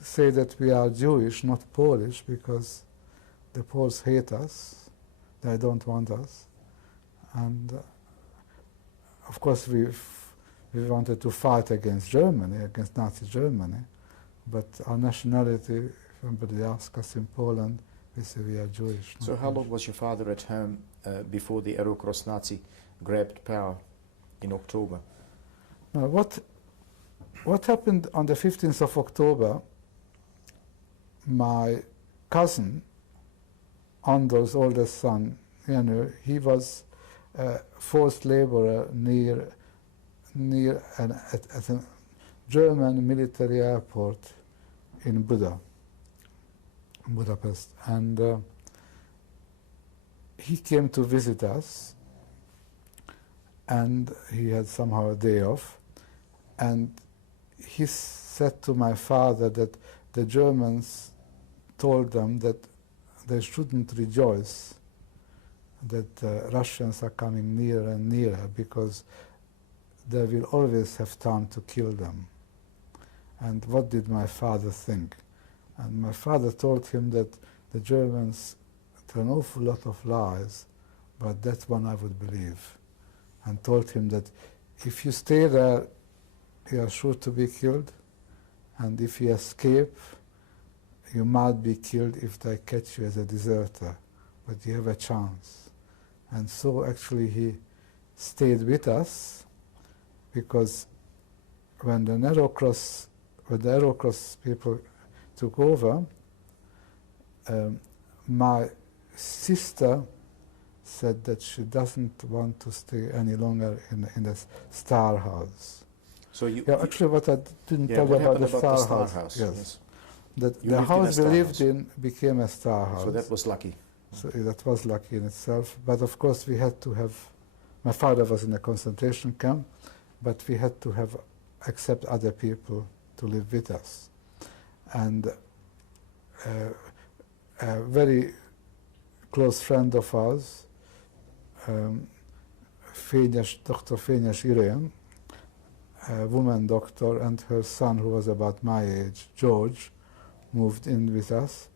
say that we are Jewish, not Polish, because the Poles hate us, they don't want us. And of course we wanted to fight against Germany, against Nazi Germany, but our nationality, if anybody asks us in Poland, we say we are Jewish. So how long was your father at home before the Aerocross Nazi grabbed power in October? Now, what happened on the 15th of October, my cousin, Andor's oldest son, he was a forced laborer at a German military airport in Budapest. And he came to visit us, and he had somehow a day off, and he said to my father that the Germans told them that they shouldn't rejoice that Russians are coming nearer and nearer, because they will always have time to kill them. And what did my father think? And my father told him that the Germans tell an awful lot of lies, but that one I would believe. And told him that if you stay there, you are sure to be killed, and if you escape, you might be killed if they catch you as a deserter, but you have a chance. And so actually he stayed with us, because when the Arrow-Cross people took over, my sister said that she doesn't want to stay any longer in the Star House. So you, Yeah, actually, what I didn't tell you about the Star House. Yes. That the house we lived in became a Star House. So that was lucky. So that was lucky in itself. But of course, we had to have. My father was in a concentration camp, but we had to have accept other people to live with us. And a very close friend of ours, Dr. Fényes Irene, a woman doctor, and her son, who was about my age, George, moved in with us,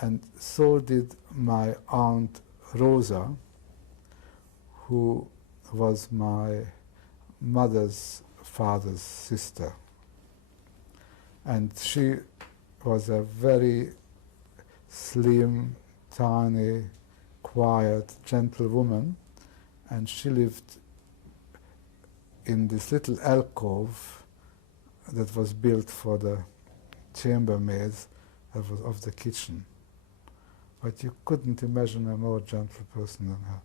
and so did my aunt Rosa, who was my mother's father's sister. And she was a very slim, tiny, quiet, gentle woman, and she lived in this little alcove that was built for the chambermaids that was of the kitchen. But you couldn't imagine a more gentle person than her.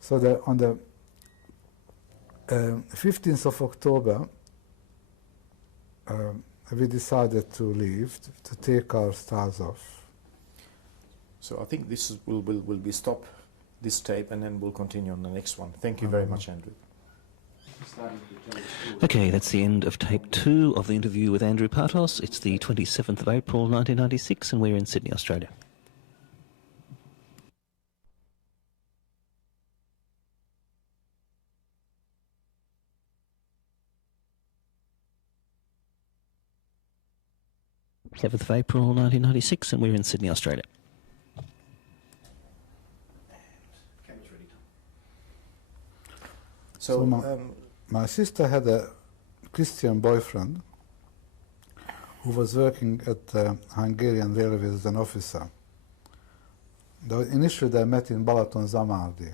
So on the 15th of October, we decided to leave, to take our stars off. So I think this will be stop this tape, and then we'll continue on the next one. Thank you very much, Andrew. Okay, that's the end of tape 2 of the interview with Andrew Partos. It's the 27th of April 1996, and we're in Sydney, Australia. Seventh of April 1996, and we're in Sydney, Australia. So my sister had a Christian boyfriend who was working at the Hungarian Railways as an officer. Initially they met in Balaton-Zamardi,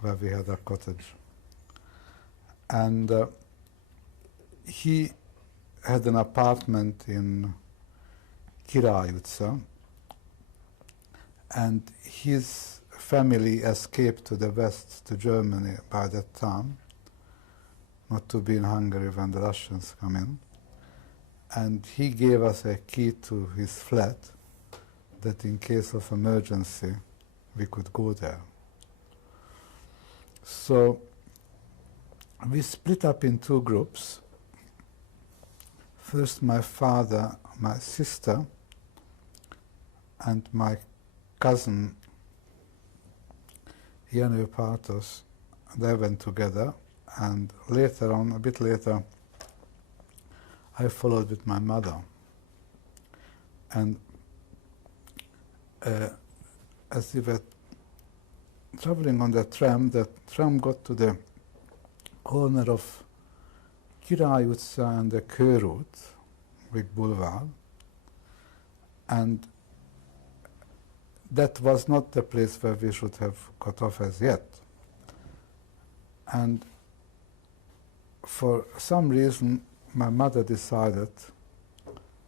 where we had a cottage. And he had an apartment in Király utca, and his family escaped to the west, to Germany by that time, not to be in Hungary when the Russians come in. And he gave us a key to his flat, that in case of emergency we could go there. So we split up in two groups. First my father, my sister, and my cousin Jenő Partos, they went together, and later on, a bit later, I followed with my mother. And as we were traveling on the tram got to the corner of Király utca and the Körút, big boulevard, and that was not the place where we should have got off as yet. And for some reason, my mother decided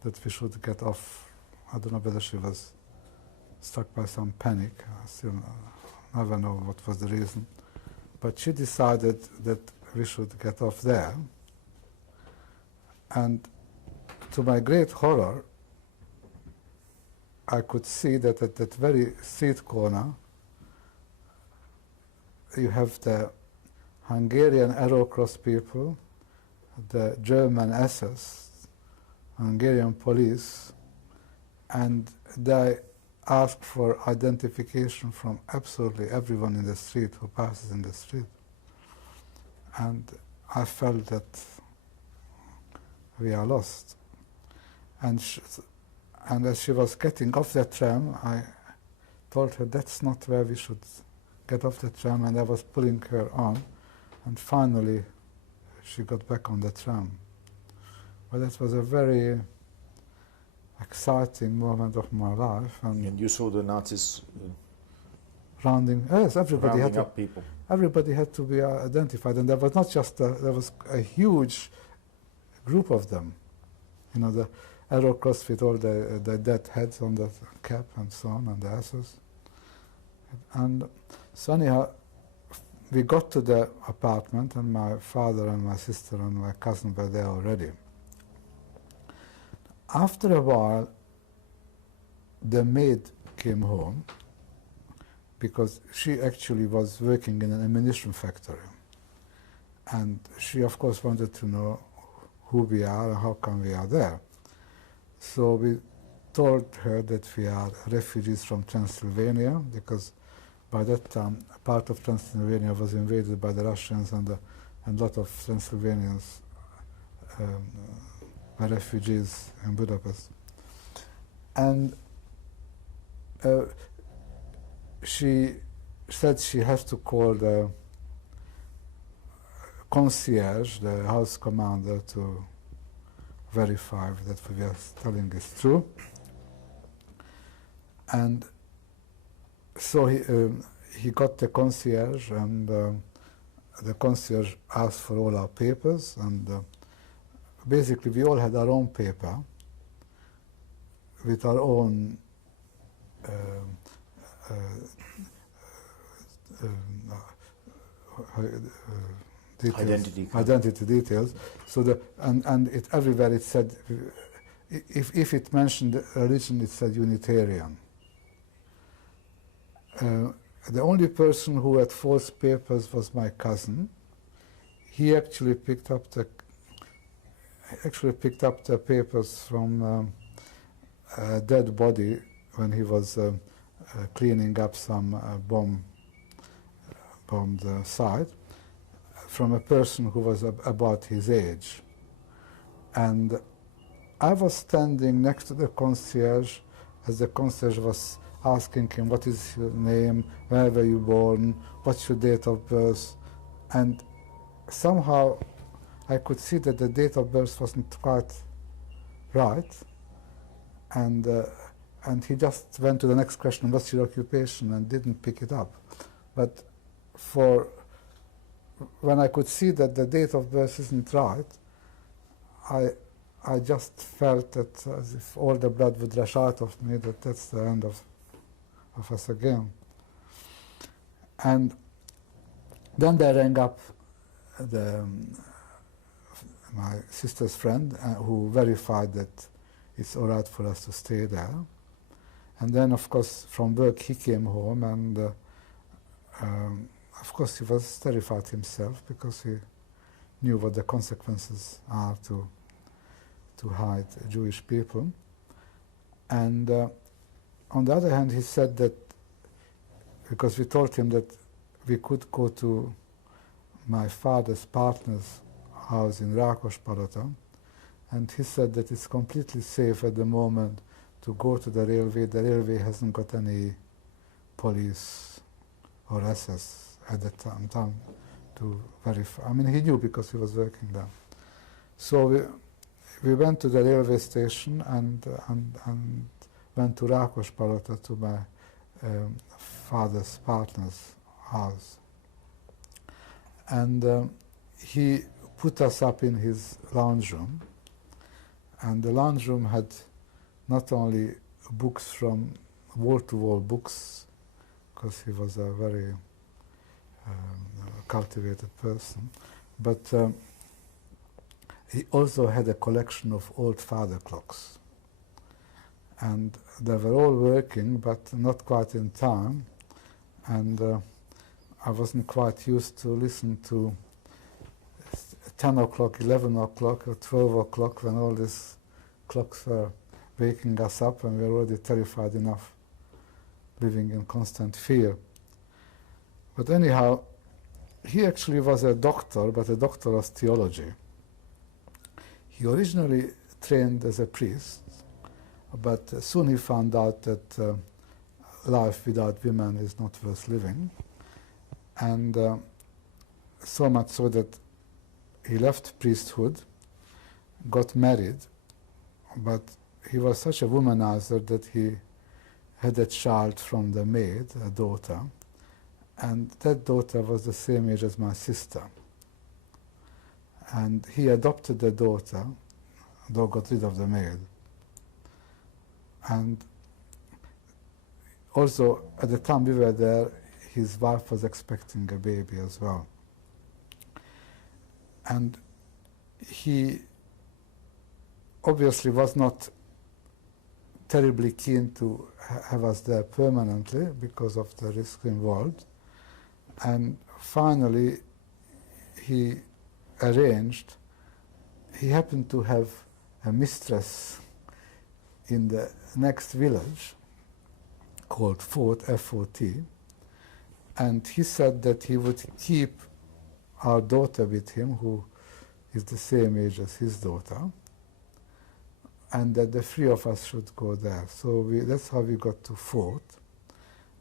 that we should get off. I don't know whether she was struck by some panic. I still never know what was the reason. But she decided that we should get off there. And to my great horror, I could see that at that very street corner, you have the Hungarian Arrow-Cross people, the German SS, Hungarian police, and they asked for identification from absolutely everyone in the street who passes in the street. And I felt that we are lost. And as she was getting off the tram, I told her that's not where we should get off the tram, and I was pulling her on, and finally she got back on the tram. But it was a very exciting moment of my life. And you saw the Nazis rounding rounding up people. Everybody had to be identified, and there was not just there was a huge group of them. You know, the arrow cross with all the dead heads on the cap and so on, and the asses. And so anyhow, we got to the apartment, and my father and my sister and my cousin were there already. After a while, the maid came home, because she actually was working in an ammunition factory. And she, of course, wanted to know who we are and how come we are there. So we told her that we are refugees from Transylvania, because by that time, a part of Transylvania was invaded by the Russians, and a lot of Transylvanians were refugees in Budapest. And she said she has to call the concierge, the house commander, to verify that what we are telling is true. And so he got the concierge, and the concierge asked for all our papers, and basically we all had our own paper with our own identity details. So and it everywhere it said, if it mentioned religion, it said Unitarian. The only person who had false papers was my cousin. He actually picked up the papers from a dead body when he was cleaning up some bombed site, from a person who was about his age. And I was standing next to the concierge as the concierge was asking him, what is your name, where were you born, what's your date of birth? And somehow I could see that the date of birth wasn't quite right. And he just went to the next question, what's your occupation, and didn't pick it up. But when I could see that the date of birth isn't right, I just felt that as if all the blood would rush out of me, that that's the end of us again. And then they rang up my sister's friend, who verified that it's all right for us to stay there. And then, of course, from work he came home, and of course he was terrified himself, because he knew what the consequences are to hide Jewish people. And on the other hand, he said that, because we told him that we could go to my father's partner's house in Rákospalota, and he said that it's completely safe at the moment to go to the railway. The railway hasn't got any police or SS at the time to verify. I mean, he knew because he was working there. So we went to the railway station and went to Rákospalota, to my father's partner's house. And he put us up in his lounge room, and the lounge room had not only books from wall-to-wall books, because he was a very cultivated person, but he also had a collection of old father clocks. And they were all working, but not quite in time. And I wasn't quite used to listen to 10 o'clock, 11 o'clock, or 12 o'clock, when all these clocks were waking us up, and we were already terrified enough, living in constant fear. But anyhow, he actually was a doctor, but a doctor of theology. he originally trained as a priest, but soon he found out that life without women is not worth living, and so much so that he left priesthood, got married, but he was such a womanizer that he had a child from the maid, a daughter, and that daughter was the same age as my sister. And he adopted the daughter, though got rid of the maid. And also, at the time we were there, his wife was expecting a baby as well. And he obviously was not terribly keen to have us there permanently because of the risk involved. And finally, he arranged, he happened to have a mistress in the next village called Fort, F-O-T, and he said that he would keep our daughter with him, who is the same age as his daughter, and that the three of us should go there. So that's how we got to Fort.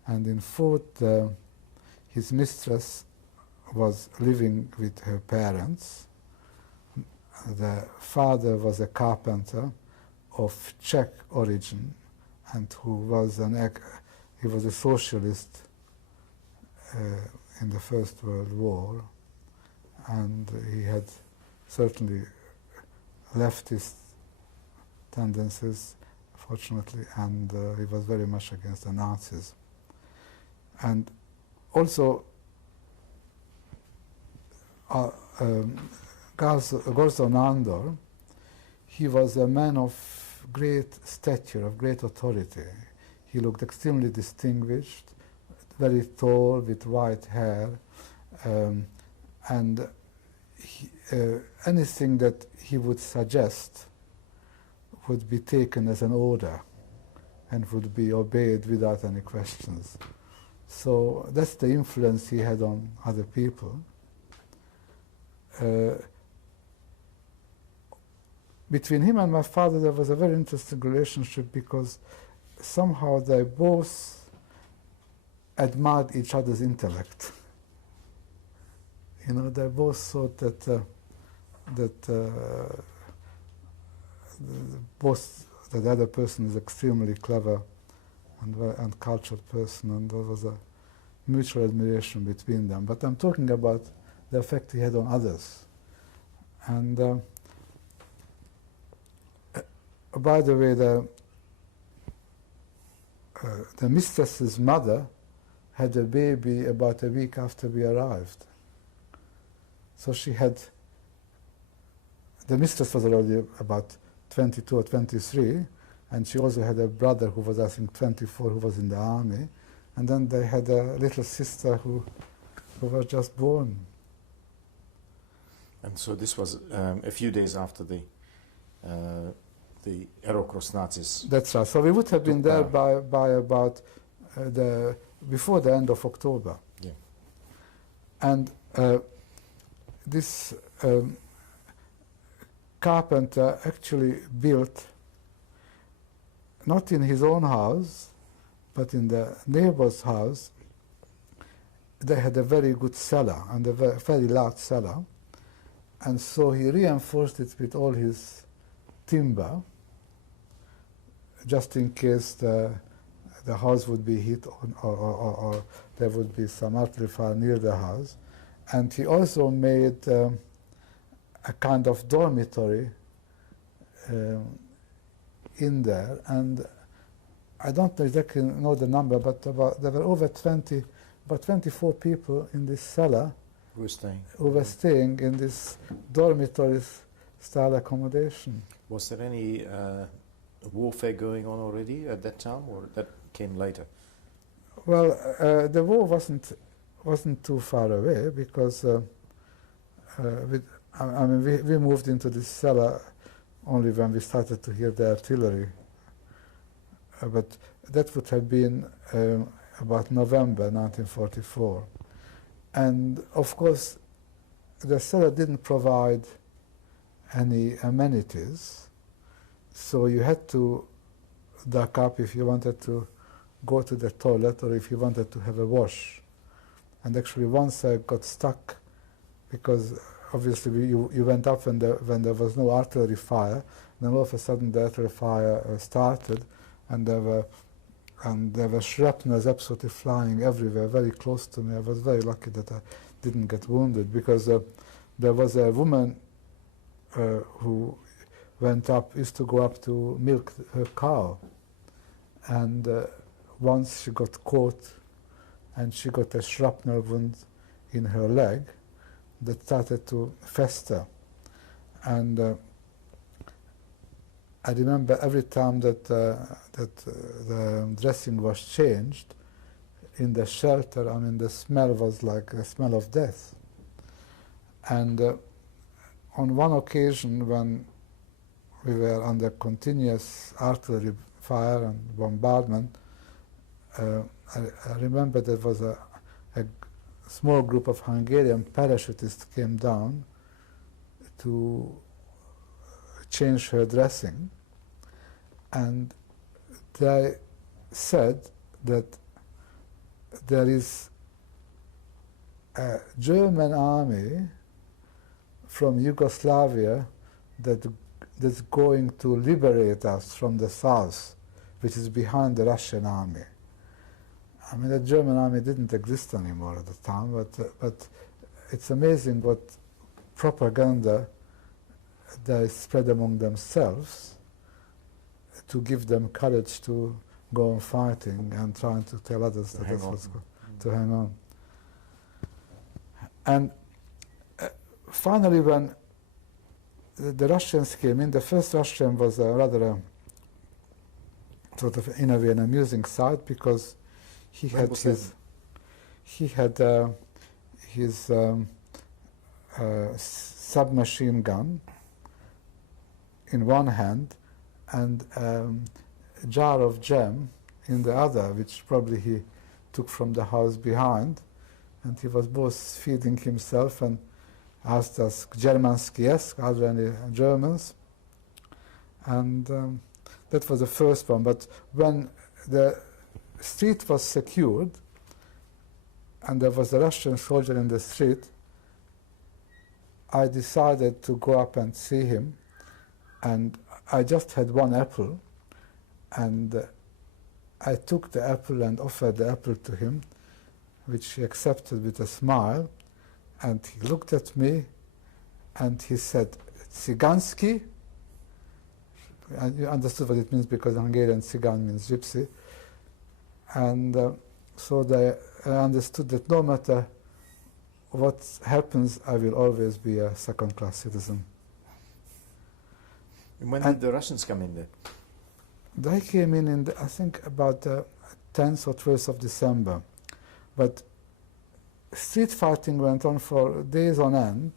And in Fort, his mistress was living with her parents. The father was a carpenter of Czech origin, and who was he was a socialist in the First World War, and he had certainly leftist tendencies, fortunately, and he was very much against the Nazis. And also, Gorzo Nandor, he was a man of great stature, of great authority. He looked extremely distinguished, very tall, with white hair, and anything that he would suggest would be taken as an order and would be obeyed without any questions. So that's the influence he had on other people. Between him and my father there was a very interesting relationship, because somehow they both admired each other's intellect. You know, they both thought that the other person is extremely clever and cultured person, and there was a mutual admiration between them. But I'm talking about the effect he had on others. And by the way, the mistress's mother had a baby about a week after we arrived. So she had, the mistress was already about 22 or 23, and she also had a brother who was, I think, 24, who was in the army, and then they had a little sister who was just born. And so this was a few days after the Aerocross Nazis. That's right. So we would have been there by about before the end of October. Yeah. And this carpenter actually built, not in his own house, but in the neighbor's house. They had a very good cellar, and a very large cellar. And so he reinforced it with all his timber, just in case the house would be hit or there would be some artillery fire near the house. And he also made a kind of dormitory in there. And I don't exactly know the number, but there were over 24 people in this cellar who were staying in this dormitory-style accommodation. Was there any warfare going on already at that time, or that came later? Well, the war wasn't too far away, because we moved into this cellar only when we started to hear the artillery. But that would have been about November 1944. And of course, the cellar didn't provide any amenities, so you had to duck up if you wanted to go to the toilet or if you wanted to have a wash. And actually once I got stuck, because obviously you went up when there was no artillery fire, then all of a sudden the artillery fire started, and there were shrapnels absolutely flying everywhere, very close to me. I was very lucky that I didn't get wounded, because there was a woman who used to go up to milk her cow, and once she got caught and she got a shrapnel wound in her leg that started to fester. And I remember every time that the dressing was changed in the shelter, I mean, the smell was like the smell of death. And on one occasion, when we were under continuous artillery fire and bombardment, I remember there was a small group of Hungarian parachutists came down to change her dressing, and they said that there is a German army from Yugoslavia that's going to liberate us from the south, which is behind the Russian army. I mean, the German army didn't exist anymore at the time, but it's amazing what propaganda they spread among themselves to give them courage to go on fighting and trying to tell others that this was to hang on. And finally, when the Russians came in, the first Russian was rather sort of, in a way, an amusing sight, because he had his submachine gun in one hand and a jar of jam in the other, which probably he took from the house behind, and he was both feeding himself and asked us, "Germansky, yes? Are there any Germans?" And that was the first one. But when the street was secured and there was a Russian soldier in the street, I decided to go up and see him, and I just had one apple, and I took the apple and offered the apple to him, which he accepted with a smile, and he looked at me and he said, "Tsigansky?" And you understood what it means, because Hungarian Tsigan means gypsy. And so I understood that no matter what happens, I will always be a second-class citizen. And when did the Russians come in there? They came in I think about the 10th or 12th of December. But street fighting went on for days on end,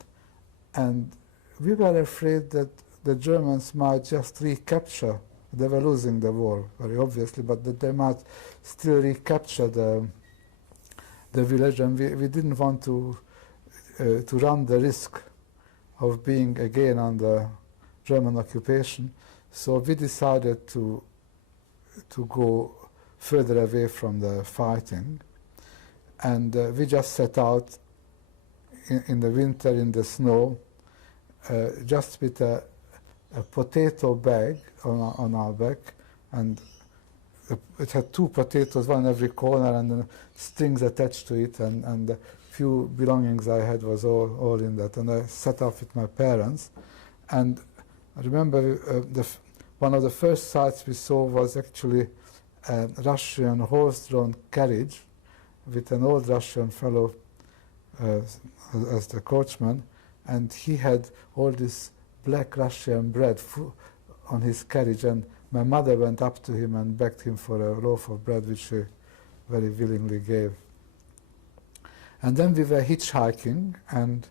and we were afraid that the Germans might just recapture. They were losing the war, very obviously, but that they might still recapture the village, and we didn't want to run the risk of being again under German occupation. So we decided to go further away from the fighting, and we just set out in the winter in the snow, just with a potato bag on our back, and it had 2 potatoes, one in every corner, and strings attached to it, and the few belongings I had was all in that. And I set off with my parents, and I remember one of the first sights we saw was actually a Russian horse-drawn carriage with an old Russian fellow as the coachman, and he had all this black Russian bread on his carriage, and my mother went up to him and begged him for a loaf of bread, which she very willingly gave. And then we were hitchhiking, and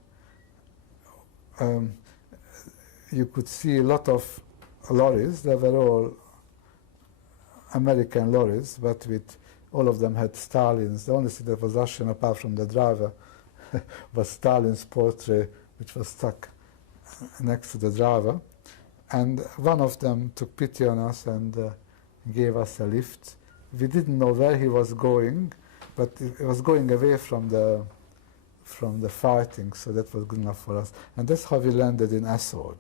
you could see a lot of lorries. They were all American lorries, but all of them had Stalin's. The only thing that was Russian, apart from the driver, was Stalin's portrait, which was stuck next to the driver. And one of them took pity on us and gave us a lift. We didn't know where he was going, but he was going away from the fighting, so that was good enough for us. And that's how we landed in Asod.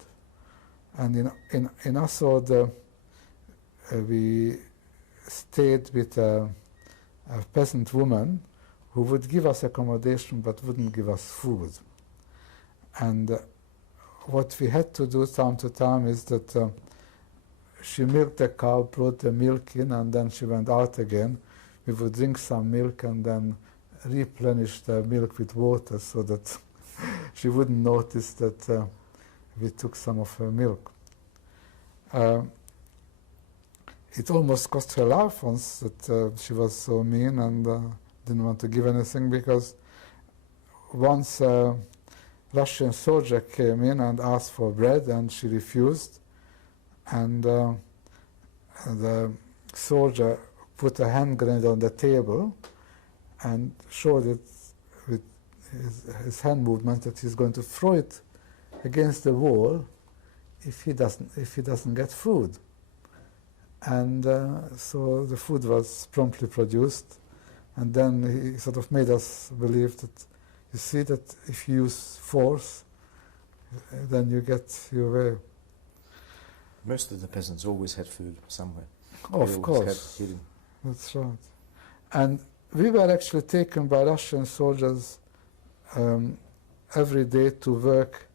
And in Asod, we stayed with a peasant woman who would give us accommodation but wouldn't give us food. And what we had to do time to time is that she milked the cow, brought the milk in, and then she went out again. We would drink some milk and then replenish the milk with water so that she wouldn't notice that we took some of her milk. It almost cost her life once that she was so mean and didn't want to give anything, because once a Russian soldier came in and asked for bread and she refused, and the soldier put a hand grenade on the table and showed it with his hand movement that he's going to throw it against the wall if he doesn't get food. And so the food was promptly produced, and then he sort of made us believe that, you see, that if you use force, then you get your way. Most of the peasants always had food somewhere. Oh, of course. That's right. And we were actually taken by Russian soldiers every day to work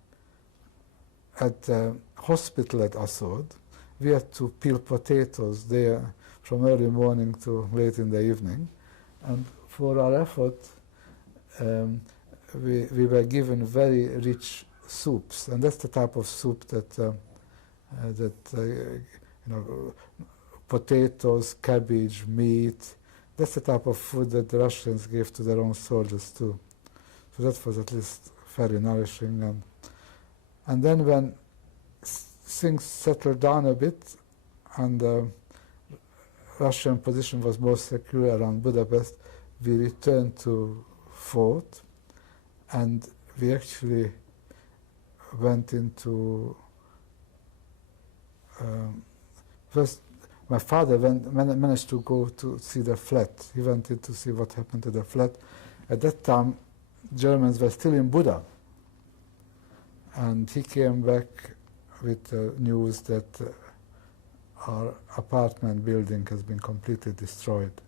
at the hospital at Asod. We had to peel potatoes there from early morning to late in the evening. And for our effort, we were given very rich soups. And that's the type of soup that, potatoes, cabbage, meat. That's the type of food that the Russians gave to their own soldiers too. So that was at least very nourishing. And then when things settled down a bit and the Russian position was more secure around Budapest, we returned to fort, and we actually went into first my father managed to go to see the flat. He wanted to see what happened to the flat. At that time, Germans were still in Buda, and he came back with news that our apartment building has been completely destroyed.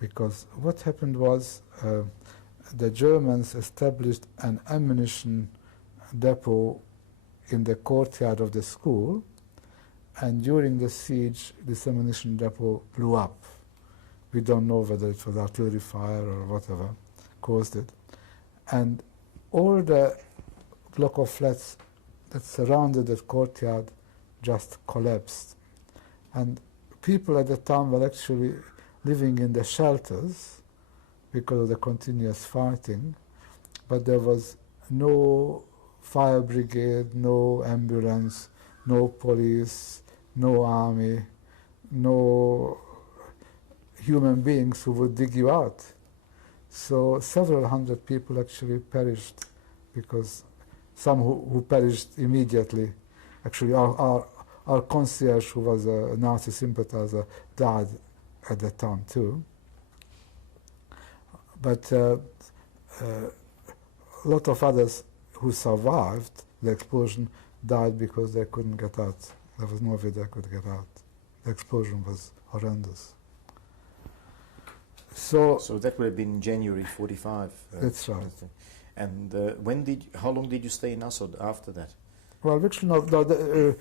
Because what happened was the Germans established an ammunition depot in the courtyard of the school, and during the siege this ammunition depot blew up. We don't know whether it was artillery fire or whatever caused it. And all the block of flats that surrounded the courtyard just collapsed. And people at the time were actually living in the shelters because of the continuous fighting, but there was no fire brigade, no ambulance, no police, no army, no human beings who would dig you out. So several hundred people actually perished, because some who perished immediately. Actually, our concierge, who was a Nazi sympathizer, died at that time too. But a lot of others who survived the explosion died because they couldn't get out. There was no way they could get out. The explosion was horrendous. So that would have been January 45. That's right. And how long did you stay in Asod after that? Well, actually,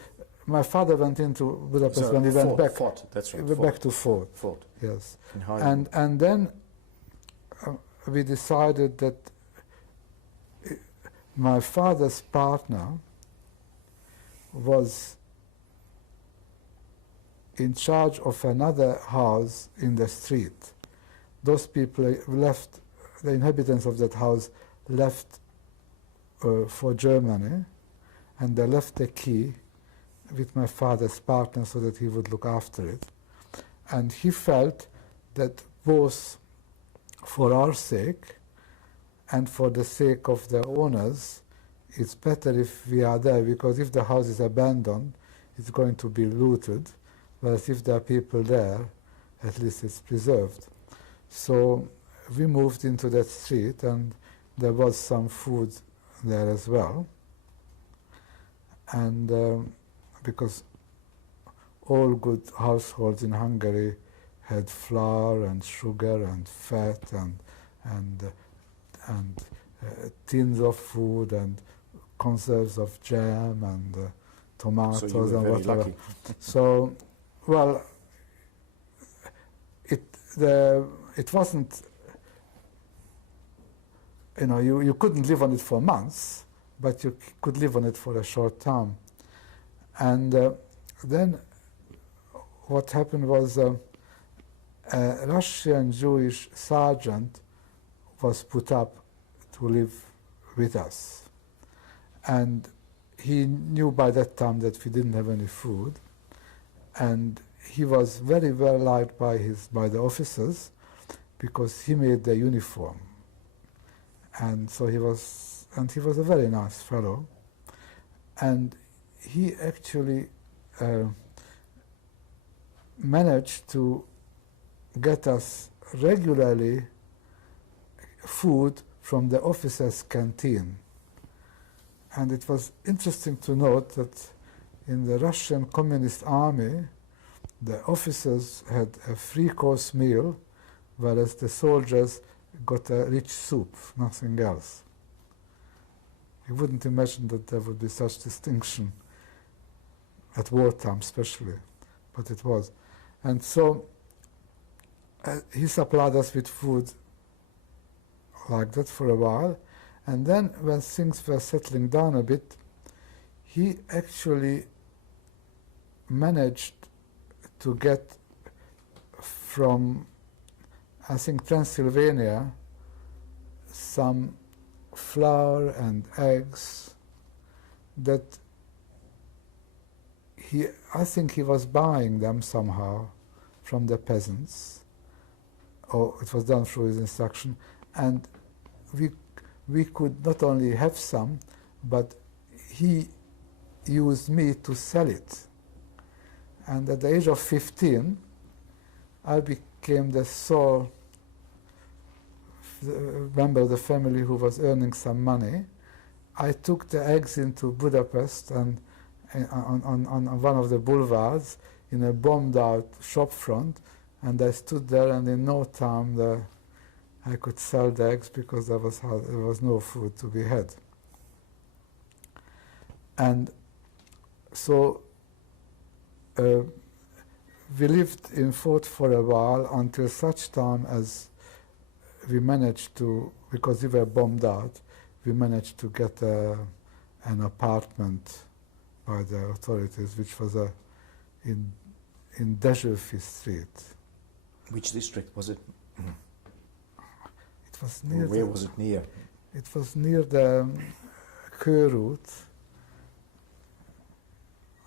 my father went into Budapest when he went back. Fort, that's right. Back to Fort. Fort. Yes. And then we decided that my father's partner was in charge of another house in the street. Those people left, the inhabitants of that house left for Germany, and they left the key with my father's partner so that he would look after it. And he felt that both for our sake and for the sake of the owners, it's better if we are there, because if the house is abandoned, it's going to be looted, whereas if there are people there, at least it's preserved. So we moved into that street, and there was some food there as well. And because all good households in Hungary had flour and sugar and fat and tins of food and conserves of jam and tomatoes So you were and very whatever. lucky. So, well, it wasn't, you know, you couldn't live on it for months, but you could live on it for a short time. And then what happened was a Russian Jewish sergeant was put up to live with us. And he knew by that time that we didn't have any food. And he was very well liked by the officers, because he made the uniform. And so he was a very nice fellow. And he actually managed to get us regularly food from the officers' canteen. And it was interesting to note that in the Russian Communist Army, the officers had a three-course meal, whereas the soldiers got a rich soup, nothing else. You wouldn't imagine that there would be such distinction at wartime especially, but it was. And so he supplied us with food like that for a while, and then when things were settling down a bit, he actually managed to get from, I think, Transylvania, some flour and eggs that I think he was buying them somehow from the peasants, or it was done through his instruction, and we could not only have some, but he used me to sell it. And at the age of 15, I became the sole member of the family who was earning some money. I took the eggs into Budapest and on one of the boulevards in a bombed-out shop front, and I stood there, and in no time I could sell the eggs, because there was no food to be had. And so we lived in Fort for a while, until such time as we managed to, because we were bombed out, we managed to get an apartment by the authorities, which was in Dezsőfi Street. Which district was it? It was near. Where was it near? It was near the Körút.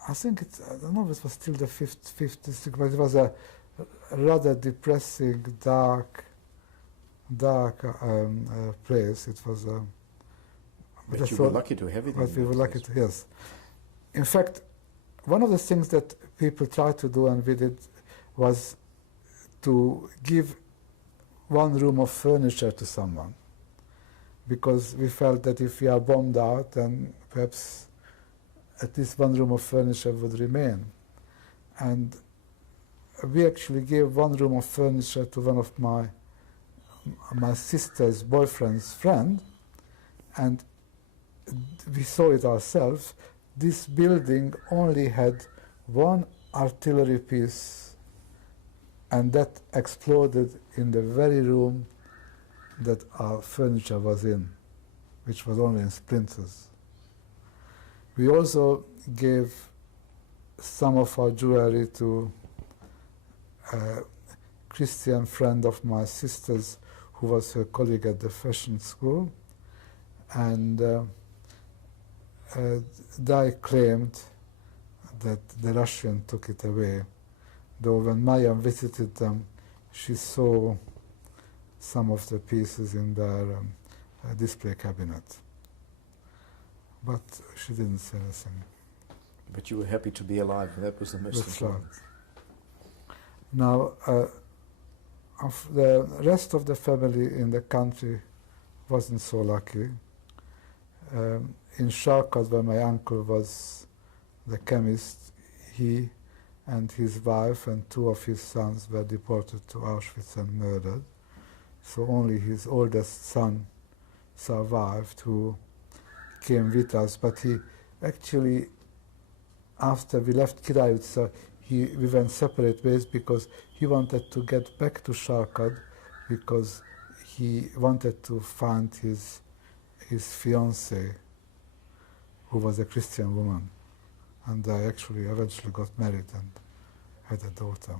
I think I don't know if it was still the fifth district, but it was a rather depressing, dark place. It was. But you were lucky to have it. But we were lucky to, yes. In fact, one of the things that people tried to do, and we did, was to give one room of furniture to someone, because we felt that if we are bombed out, then perhaps at least one room of furniture would remain. And we actually gave one room of furniture to one of my sister's boyfriend's friend, and we saw it ourselves. This building only had one artillery piece, and that exploded in the very room that our furniture was in, which was only in splinters. We also gave some of our jewelry to a Christian friend of my sister's, who was her colleague at the fashion school, and they claimed that the Russian took it away, though when Maya visited them, she saw some of the pieces in their display cabinet. but she didn't say anything. But you were happy to be alive, and that was the most That's important. right. Now, of the rest of the family in the country wasn't so lucky. In Sharkad, where my uncle was the chemist, he and his wife and two of his sons were deported to Auschwitz and murdered. So only his oldest son survived, who came with us. But he actually, after we left Kiraitsa, we went separate ways because he wanted to get back to Sharkad because he wanted to find his fiancée, who was a Christian woman. And they actually eventually got married and had a daughter.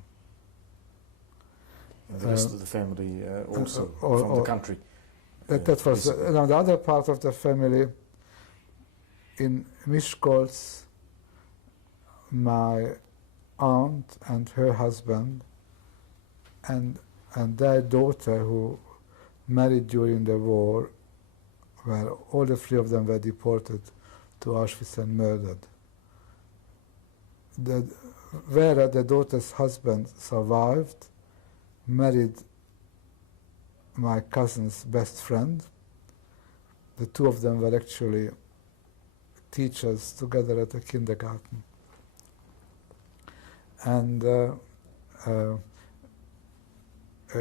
And the rest of the family also from the country. That was the other part of the family. In Miskolc, my aunt and her husband and their daughter, who married during the war, where all the three of them were deported to Auschwitz and murdered. Vera, the daughter's husband, survived, married my cousin's best friend. The two of them were actually teachers together at a kindergarten. And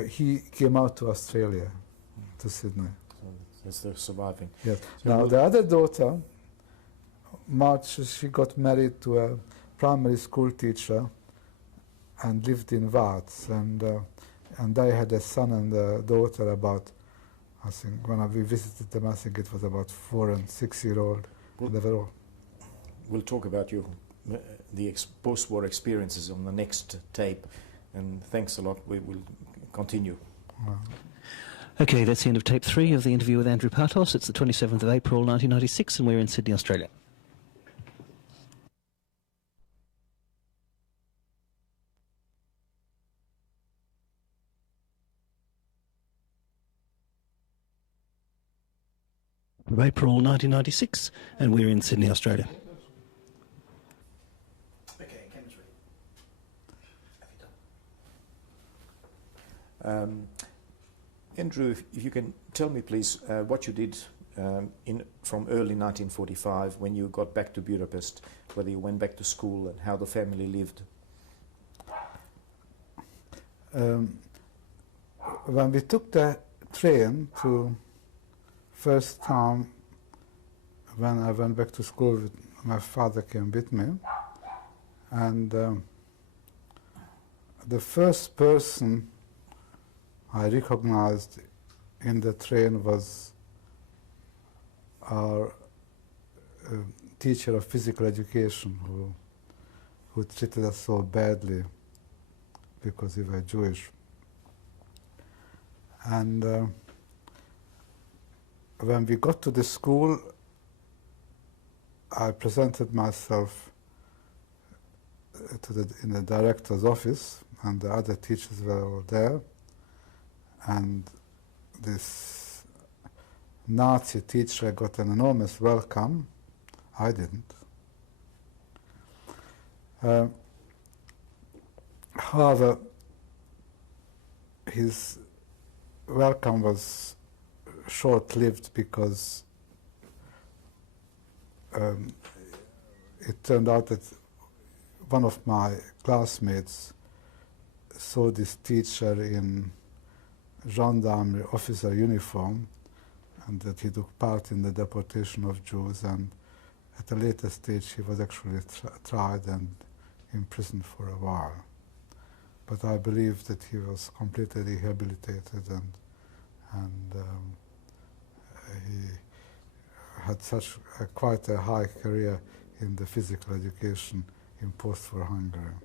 he came out to Australia, to Sydney. So that's the surviving. Yes. So now the other daughter, March, she got married to a primary school teacher and lived in Vats, and they had a son and a daughter about, I think, when we visited them, I think it was about 4 and 6 year old. We'll talk about the post-war experiences on the next tape, and thanks a lot. We will continue. Wow. Okay, that's the end of tape 3 of the interview with Andrew Partos. It's the 27th of April 1996 and we're in Sydney, Australia. Of April 1996 and we're in Sydney, Australia. Okay, chemistry. Andrew, if you can tell me, please, what you did from early 1945 when you got back to Budapest, whether you went back to school and how the family lived. When we took the train to first time when I went back to school, my father came with me, and the first person I recognized in the train was our teacher of physical education who treated us so badly because we were Jewish. And when we got to the school, I presented myself in the director's office, and the other teachers were all there. And this Nazi teacher got an enormous welcome. I didn't. However, his welcome was short-lived because it turned out that one of my classmates saw this teacher in gendarmerie officer uniform, and that he took part in the deportation of Jews, and at a later stage he was actually tried and imprisoned for a while. But I believe that he was completely rehabilitated, and he had quite a high career in the physical education in post-war Hungary.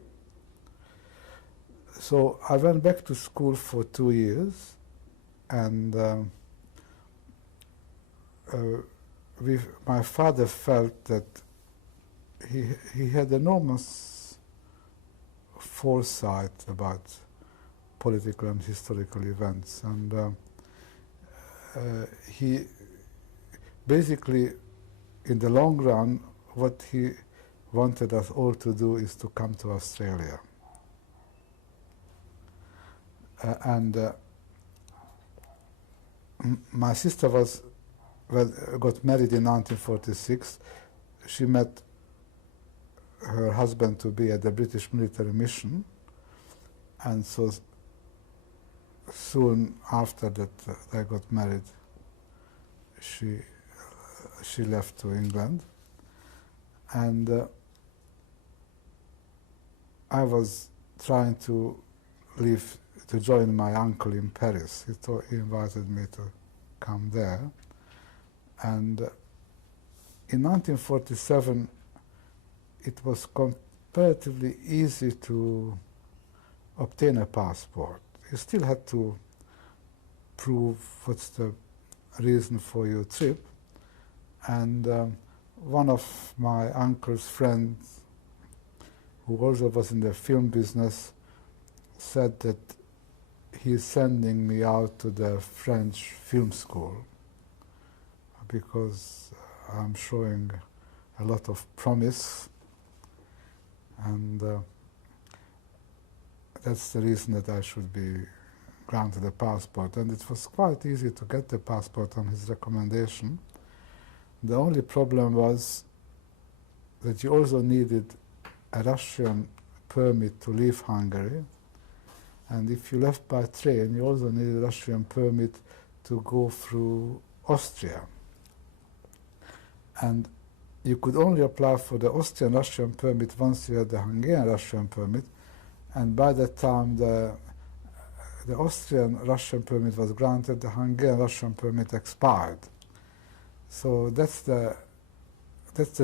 So I went back to school for 2 years, and my father felt that he had enormous foresight about political and historical events, and he basically in the long run, what he wanted us all to do is to come to Australia. My sister got married in 1946. She met her husband to be at the British military mission, and so soon after that they got married, she left to England, and I was trying to leave to join my uncle in Paris. He invited me to come there, and in 1947 it was comparatively easy to obtain a passport. You still had to prove what's the reason for your trip, and one of my uncle's friends, who also was in the film business, said that he's sending me out to the French film school because I'm showing a lot of promise, and that's the reason that I should be granted a passport. And it was quite easy to get the passport on his recommendation. The only problem was that you also needed a Russian permit to leave Hungary, and if you left by train, you also needed a Russian permit to go through Austria. And you could only apply for the Austrian-Russian permit once you had the Hungarian-Russian permit, and by that time the Austrian-Russian permit was granted, the Hungarian-Russian permit expired. So that's the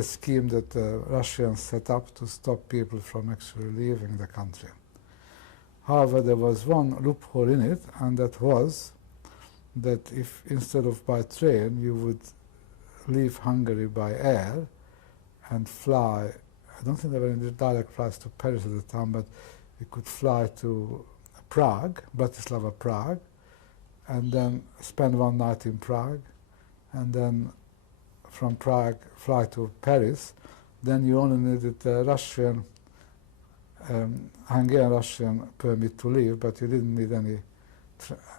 scheme that the Russians set up to stop people from actually leaving the country. However, there was one loophole in it, and that was that if instead of by train you would leave Hungary by air and fly, I don't think there were any direct flights to Paris at the time, but you could fly to Prague, Bratislava, Prague, and then spend one night in Prague, and then from Prague fly to Paris. Then you only needed a Russian, Hungarian-Russian permit to leave, but you didn't need any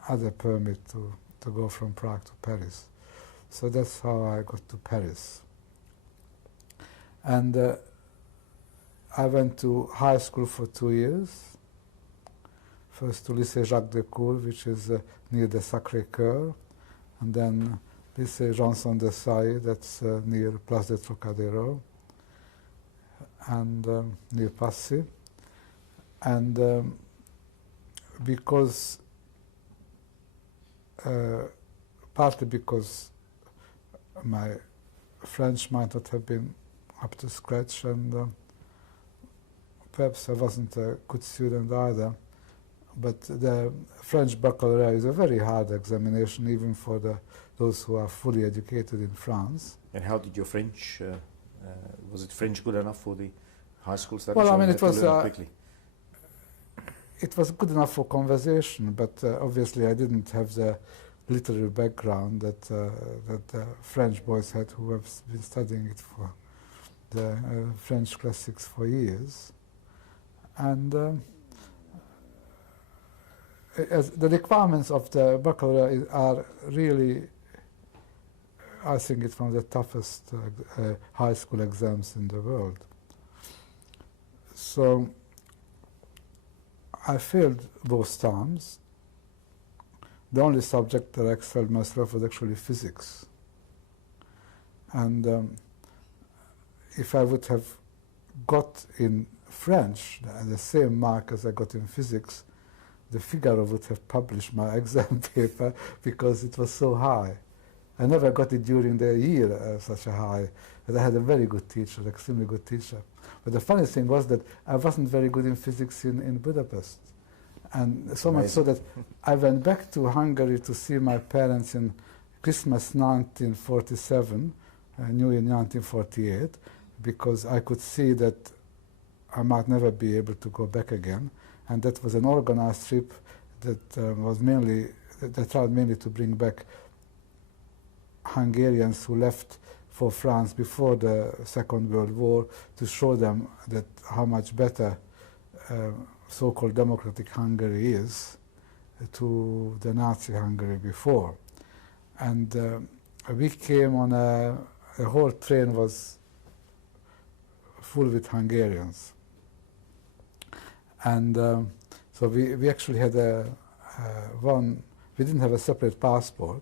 other permit to go from Prague to Paris. So that's how I got to Paris. And I went to high school for 2 years. First to Lycée Jacques Decour, which is near the Sacré-Cœur, and then Lycée Janson de Sailly, that's near Place de Trocadéro, and near Passy. And because, partly because my French might not have been up to scratch, and perhaps I wasn't a good student either, but the French baccalaureate is a very hard examination, even for those who are fully educated in France. And how did your French, was it French good enough for the high school studies? Well, I mean, it was good enough for conversation, but obviously I didn't have the literary background that the French boys had, who have been studying it for the French classics for years. And as the requirements of the baccalaureate are really, I think it's one of the toughest high school exams in the world. So I failed both times. The only subject that I excelled myself was actually physics. And if I would have got in French the same mark as I got in physics, the Figaro would have published my exam paper because it was so high. I never got it during the year such a high, and I had a very good teacher, extremely good teacher. But the funny thing was that I wasn't very good in physics in Budapest. And so much so that I went back to Hungary to see my parents in Christmas 1947, New Year 1948, because I could see that I might never be able to go back again. And that was an organized trip that was mainly, that tried mainly to bring back Hungarians who left for France before the Second World War to show them that how much better so-called democratic Hungary is to the Nazi Hungary before. And we came on the whole train was full with Hungarians. And so we actually had we didn't have a separate passport.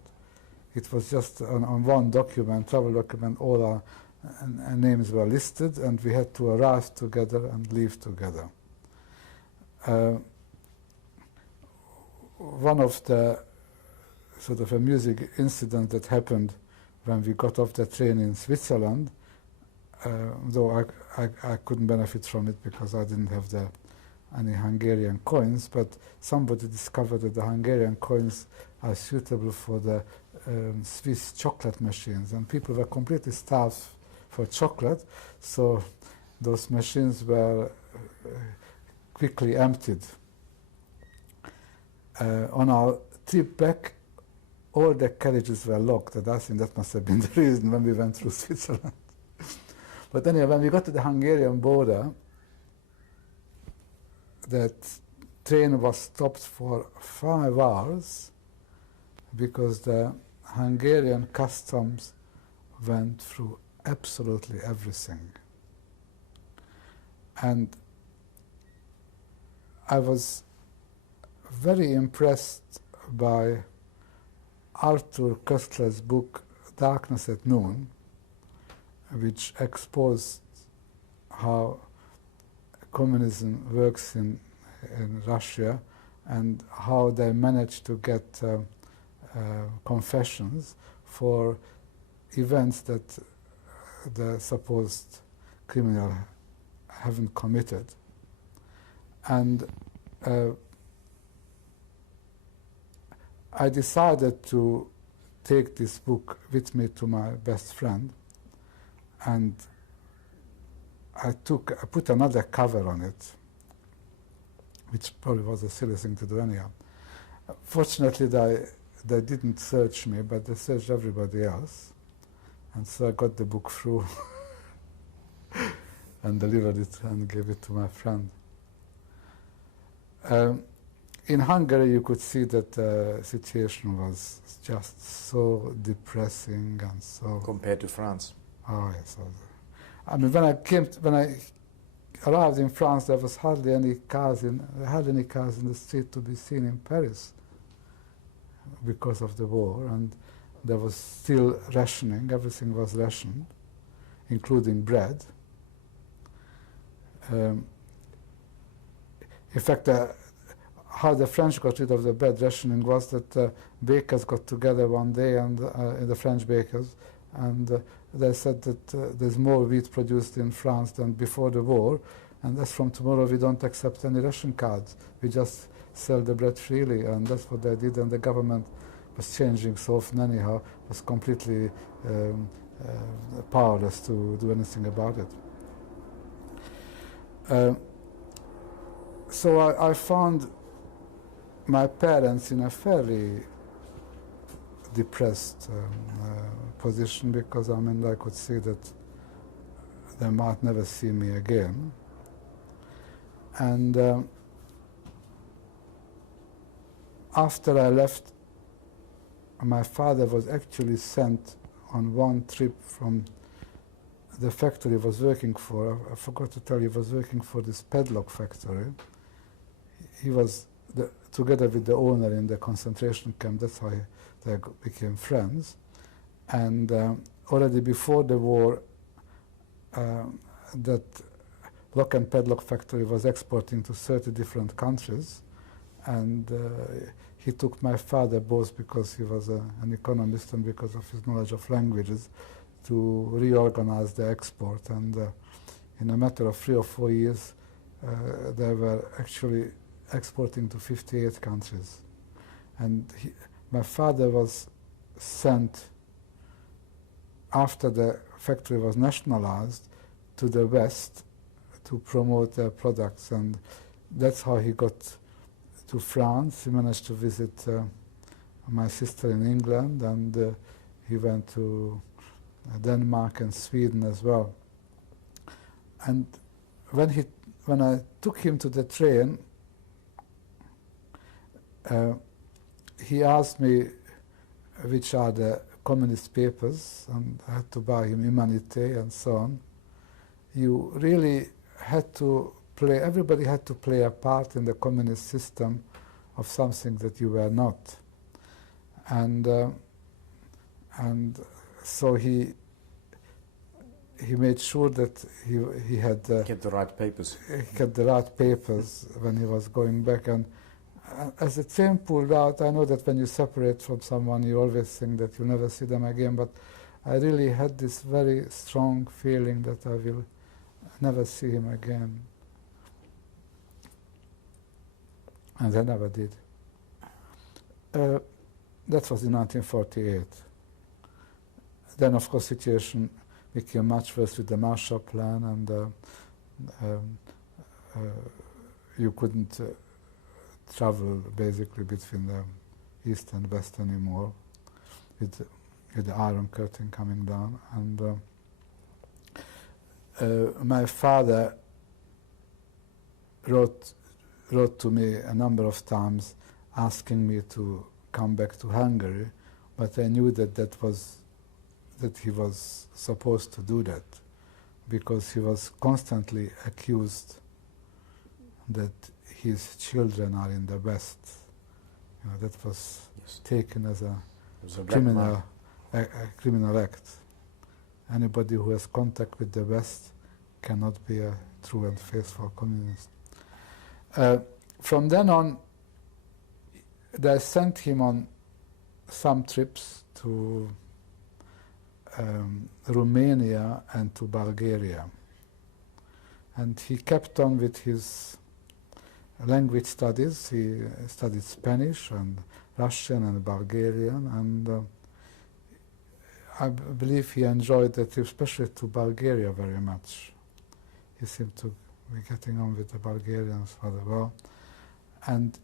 It was just on one document, travel document, all our names were listed, and we had to arrive together and leave together. One of the sort of amusing incident that happened when we got off the train in Switzerland, though I couldn't benefit from it because I didn't have any Hungarian coins, but somebody discovered that the Hungarian coins are suitable for the Swiss chocolate machines, and people were completely starved for chocolate, so those machines were quickly emptied. On our trip back, all the carriages were locked, and I think that must have been the reason when we went through Switzerland. But anyway, when we got to the Hungarian border, that train was stopped for 5 hours because the Hungarian customs went through absolutely everything. And I was very impressed by Arthur Koestler's book Darkness at Noon, which exposed how communism works in Russia and how they managed to get confessions for events that the supposed criminal haven't committed. And I decided to take this book with me to my best friend, and I put another cover on it, which probably was a silly thing to do anyhow. Fortunately, they didn't search me, but they searched everybody else, and so I got the book through and delivered it and gave it to my friend. In Hungary, you could see that the situation was just so depressing and so... Compared to France? Oh, yes. I mean, when I arrived in France, there was hardly any cars in the street to be seen in Paris because of the war, and there was still rationing. Everything was rationed, including bread. In fact, how the French got rid of the bread rationing was that bakers got together one day, and the French bakers, and they said that there's more wheat produced in France than before the war, and as from tomorrow we don't accept any ration cards. We just sell the bread freely, and that's what they did, and the government was changing so often anyhow, was completely powerless to do anything about it. So I found my parents in a fairly depressed position, because I mean, I could see that they might never see me again. And after I left, my father was actually sent on one trip from the factory he was working for. I forgot to tell you, he was working for this padlock factory. He was together with the owner in the concentration camp. That's how they became friends. And already before the war, that lock and padlock factory was exporting to 30 different countries. And he took my father, both because he was an economist and because of his knowledge of languages, to reorganize the export. And in a matter of 3 or 4 years, they were actually exporting to 58 countries. And my father was sent, after the factory was nationalized, to the West to promote their products. And that's how he got to France. He managed to visit my sister in England, and he went to Denmark and Sweden as well. And when I took him to the train, he asked me which are the communist papers, and I had to buy him Humanité and so on. You really had to play, everybody had to play a part in the communist system of something that you were not. And so he made sure that he had Get the right papers. he had the right papers when he was going back. And as the train pulled out, I know that when you separate from someone, you always think that you'll never see them again, but I really had this very strong feeling that I will never see him again. And I never did. That was in 1948. Then, of course, situation became much worse with the Marshall Plan, and you couldn't travel basically between the East and West anymore, with the Iron Curtain coming down. And my father wrote to me a number of times asking me to come back to Hungary, but I knew that he was supposed to do that, because he was constantly accused that his children are in the West. You know, that was taken as a criminal act. Anybody who has contact with the West cannot be a true and faithful communist. From then on, they sent him on some trips to Romania and to Bulgaria. And he kept on with his language studies. He studied Spanish and Russian and Bulgarian, and I believe he enjoyed that, especially to Bulgaria, very much. He seemed to be getting on with the Bulgarians rather well. And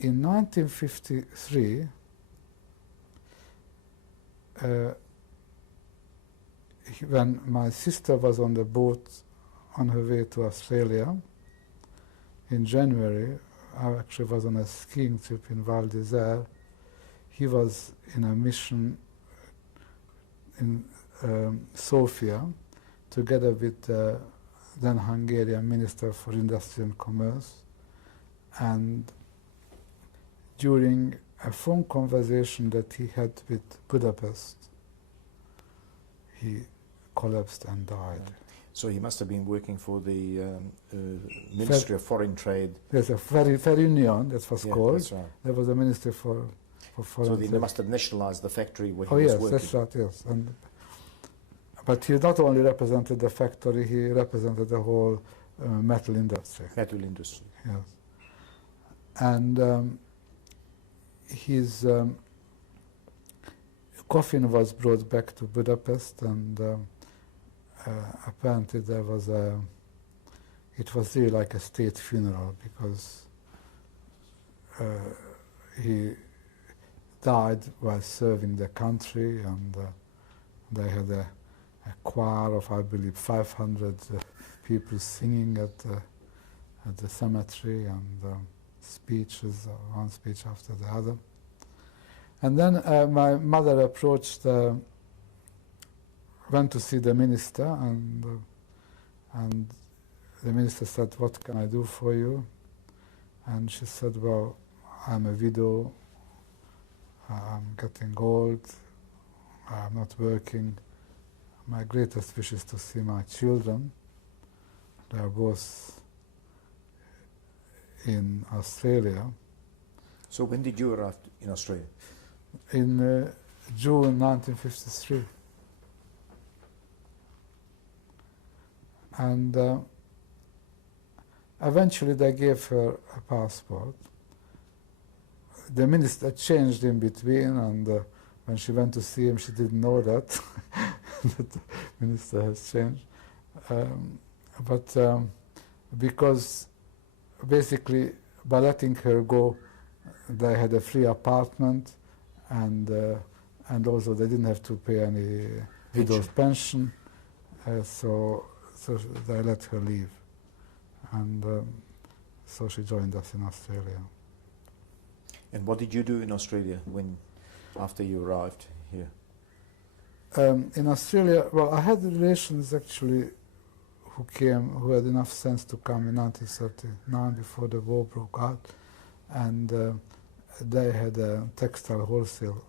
in 1953, when my sister was on the boat on her way to Australia, in January, I actually was on a skiing trip in Val d'Isère. He was in a mission in Sofia, together with the then Hungarian Minister for Industry and Commerce. And during a phone conversation that he had with Budapest, he collapsed and died. So he must have been working for the Ministry of Foreign Trade. Yes, a Union, that was called. That's right. There was a Ministry for Foreign Trade. So they must have nationalized the factory where he was working. That's right, yes. But he not only represented the factory, he represented the whole metal industry. Metal industry. Yes. And his coffin was brought back to Budapest, and apparently there was it was really like a state funeral, because he died while serving the country, and they had a choir of, I believe, 500 people singing at the cemetery, and speeches, one speech after the other. And then my mother went to see the minister, and the minister said, "What can I do for you?" And she said, "Well, I'm a widow, I'm getting old, I'm not working. My greatest wish is to see my children. They are both in Australia." So when did you arrive in Australia? In June 1953. And eventually they gave her a passport. The minister changed in between, and when she went to see him, she didn't know that, that the minister has changed. But because basically by letting her go, they had a free apartment and and also they didn't have to pay any widow's pension, so they let her leave, and so she joined us in Australia. And what did you do in Australia after you arrived here? In Australia, well, I had relations actually who had enough sense to come in 1939 before the war broke out, and they had a textile wholesale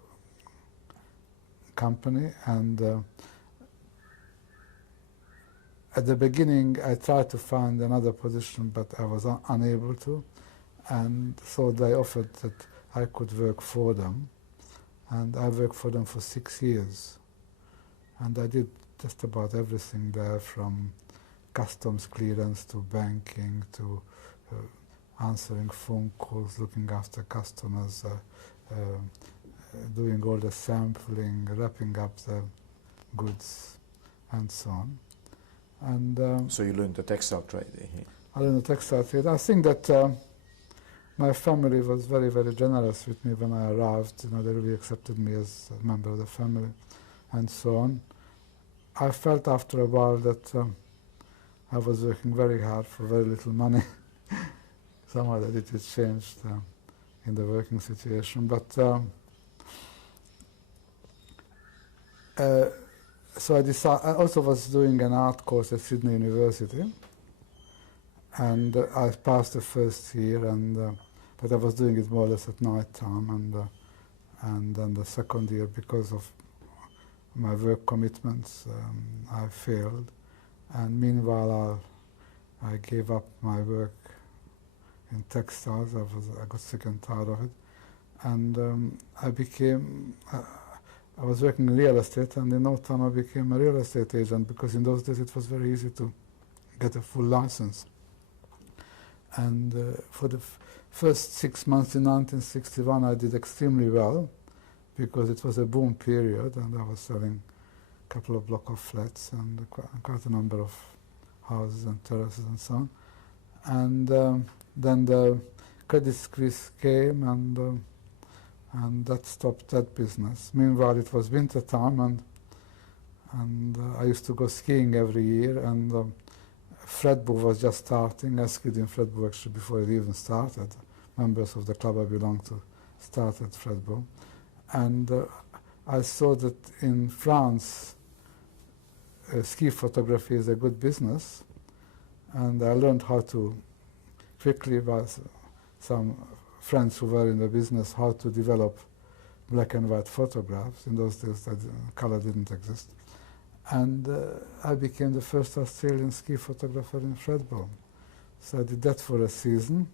company, and at the beginning I tried to find another position, but I was unable to, and so they offered that I could work for them, and I worked for them for 6 years, and I did just about everything there, from customs clearance to banking to answering phone calls, looking after customers, doing all the sampling, wrapping up the goods, and so on. And so you learned the textile trade here? I learned the textile trade. I think that my family was very, very generous with me when I arrived. You know, they really accepted me as a member of the family, and so on. I felt after a while that I was working very hard for very little money. Somehow that it changed in the working situation. But so I also was doing an art course at Sydney University, and I passed the first year, and but I was doing it more or less at night time, and then the second year, because of my work commitments, I failed, and meanwhile I gave up my work in textiles. I got sick and tired of it, and I was working in real estate, and in no time I became a real estate agent, because in those days it was very easy to get a full license. And for the first 6 months in 1961 I did extremely well, because it was a boom period, and I was selling a couple of block of flats and quite a number of houses and terraces and so on. And then the credit squeeze came, and that stopped that business. Meanwhile, it was winter time, and I used to go skiing every year, and Fredbo was just starting. I skied in Fredbo actually before it even started. Members of the club I belonged to started Fredbo. And I saw that in France, ski photography is a good business, and I learned how to quickly, by some friends who were in the business, how to develop black and white photographs. In those days, color didn't exist. And I became the first Australian ski photographer in Fredbo. So I did that for a season,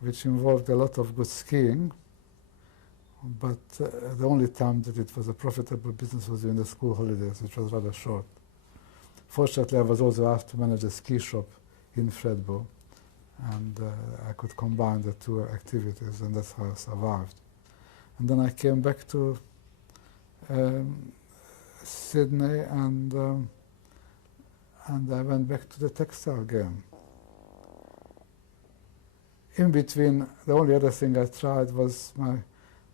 which involved a lot of good skiing, but the only time that it was a profitable business was during the school holidays, which was rather short. Fortunately, I was also asked to manage a ski shop in Fredbo, and I could combine the two activities, and that's how I survived. And then I came back to Sydney, and I went back to the textile game. In between, the only other thing I tried was my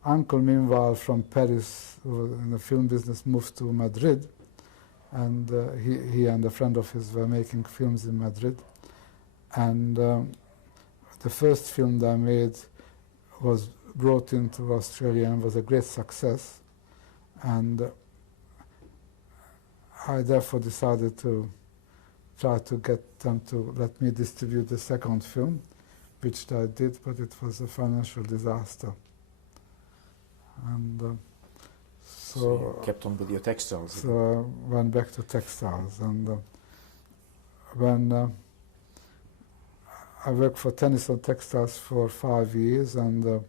uncle, meanwhile, from Paris, who was in the film business, moved to Madrid, and he and a friend of his were making films in Madrid. And the first film that I made was brought into Australia and was a great success. And I therefore decided to try to get them to let me distribute the second film, which I did, but it was a financial disaster. And so you kept on with your textiles? So I went back to textiles, and when I worked for Tennyson Textiles for 5 years, and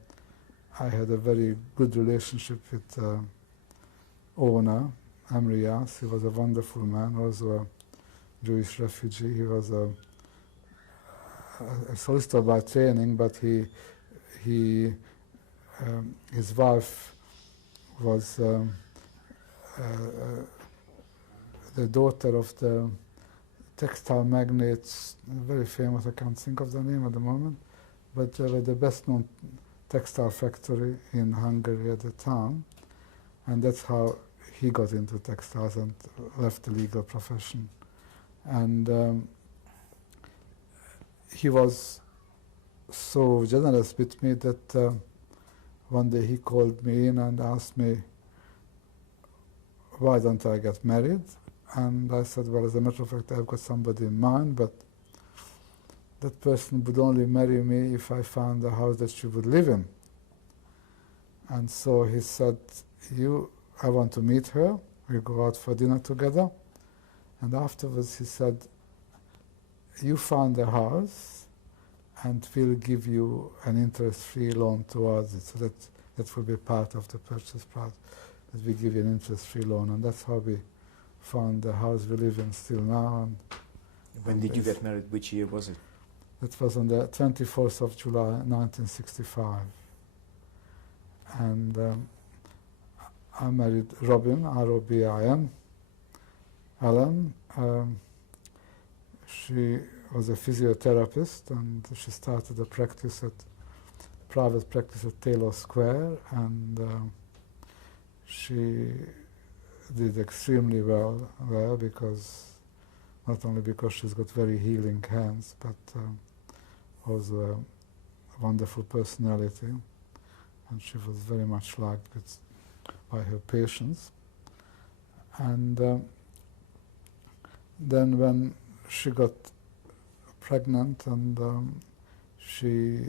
I had a very good relationship with the owner, Amri Yas. He was a wonderful man, also a Jewish refugee. He was a solicitor by training, but his wife was the daughter of the textile magnates, very famous, I can't think of the name at the moment, but they were the best known textile factory in Hungary at the time. And that's how he got into textiles and left the legal profession. And he was so generous with me that one day he called me in and asked me, why don't I get married? And I said, well, as a matter of fact, I've got somebody in mind, but that person would only marry me if I found a house that she would live in. And so he said, I want to meet her, we'll go out for dinner together. And afterwards he said, you found a house and we'll give you an interest-free loan towards it. So that will be part of the purchase price, that we give you an interest-free loan. And that's how we found the house we live in still now. When did you get married? Which year was it? That was on the 24th of July, 1965. And I married Robin, R-O-B-I-N, Ellen. She was a physiotherapist and she started a private practice at Taylor Square, and she did extremely well there, because not only because she's got very healing hands, but also a wonderful personality, and she was very much liked by her patients. And then when she got pregnant, and she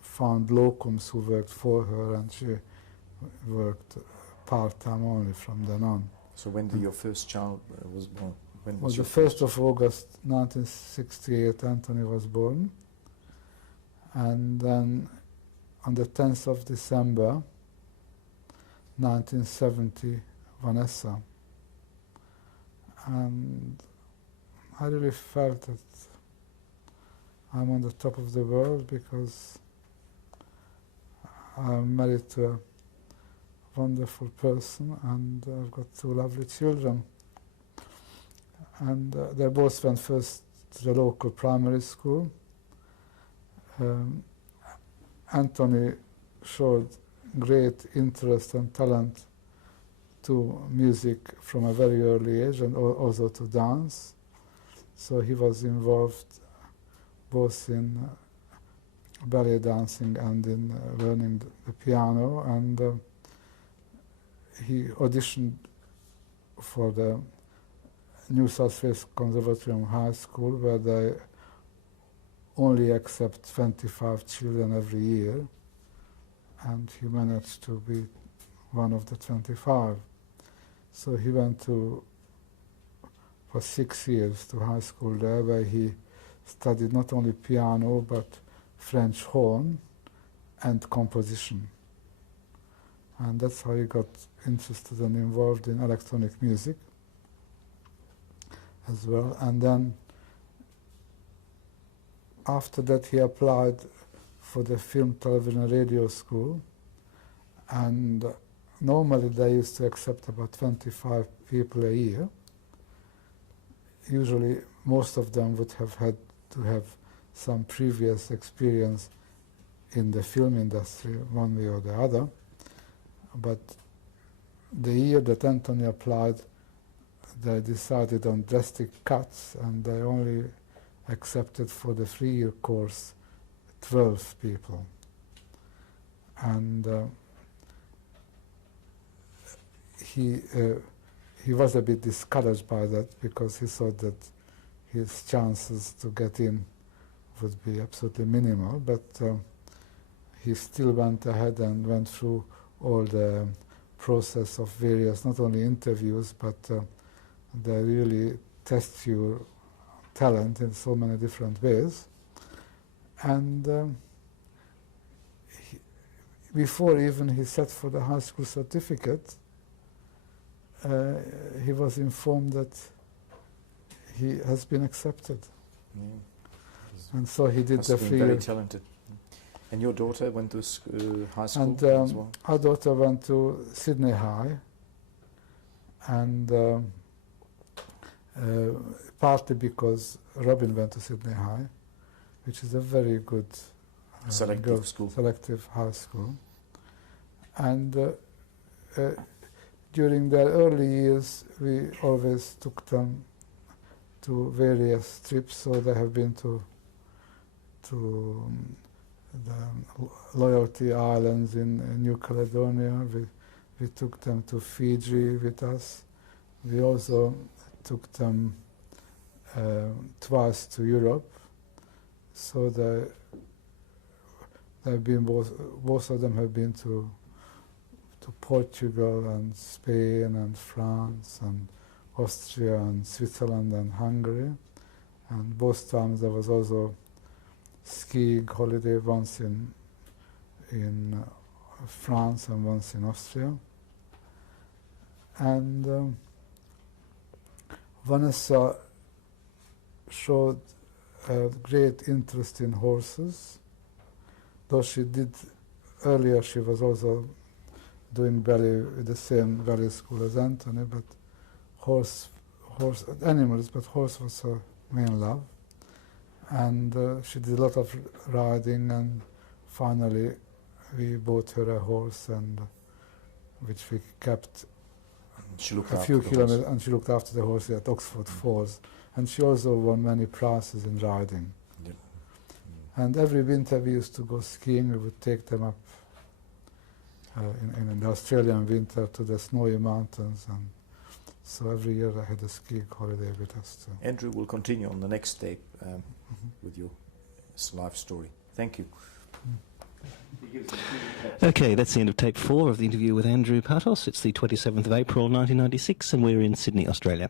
found locums who worked for her, and she worked part-time only from then on. So when did your first child was born? When Was your the 1st of August 1968, Anthony was born. And then on the 10th of December 1970, Vanessa. And I really felt that I'm on the top of the world, because I'm married to a wonderful person, and I've got 2 lovely children. And they both went first to the local primary school. Anthony showed great interest and talent to music from a very early age, and also to dance. So he was involved both in ballet dancing and in learning the piano, and he auditioned for the New South Wales Conservatorium High School, where they only accept 25 children every year, and he managed to be one of the 25. So he went for 6 years to high school there, where he studied not only piano but French horn and composition. And that's how he got interested and involved in electronic music as well. And then after that he applied for the film, television and radio school, and normally they used to accept about 25 people a year. Usually most of them would have had to have some previous experience in the film industry, one way or the other. But the year that Anthony applied, they decided on drastic cuts, and they only accepted for the 3-year course 12 people. And he was a bit discouraged by that, because he thought that his chances to get in would be absolutely minimal, but he still went ahead and went through all the process of various, not only interviews, but they really test your talent in so many different ways. And before even he set for the high school certificate, he was informed that he has been accepted. Yeah. And so he did the 3 very year. talented. And your daughter went to high school And as well? our daughter went to Sydney High, and partly because Robin went to Sydney High, which is a very good Selective school. selective high school. And during their early years, we always took them to various trips. So they have been to the Loyalty Islands in New Caledonia. We took them to Fiji with us. We also took them twice to Europe. So they've been both of them have been to Portugal and Spain and France and Austria and Switzerland and Hungary. And both times there was also skiing holiday, once in France and once in Austria. And Vanessa showed a great interest in horses, though she did earlier, she was also doing ballet with the same ballet school as Anthony, but animals, but horse was her main love. And she did a lot of riding, and finally we bought her a horse, and which we kept a few kilometers, and she looked after the horse at Oxford Falls. And she also won many prizes in riding. Yeah. And every winter we used to go skiing. We would take them up in the Australian winter to the snowy mountains, and so every year I had a skiing holiday with us too. Andrew will continue on the next tape with your life story. Thank you. Okay, that's the end of tape 4 of the interview with Andrew Partos. It's the 27th of April 1996 and we're in Sydney, Australia.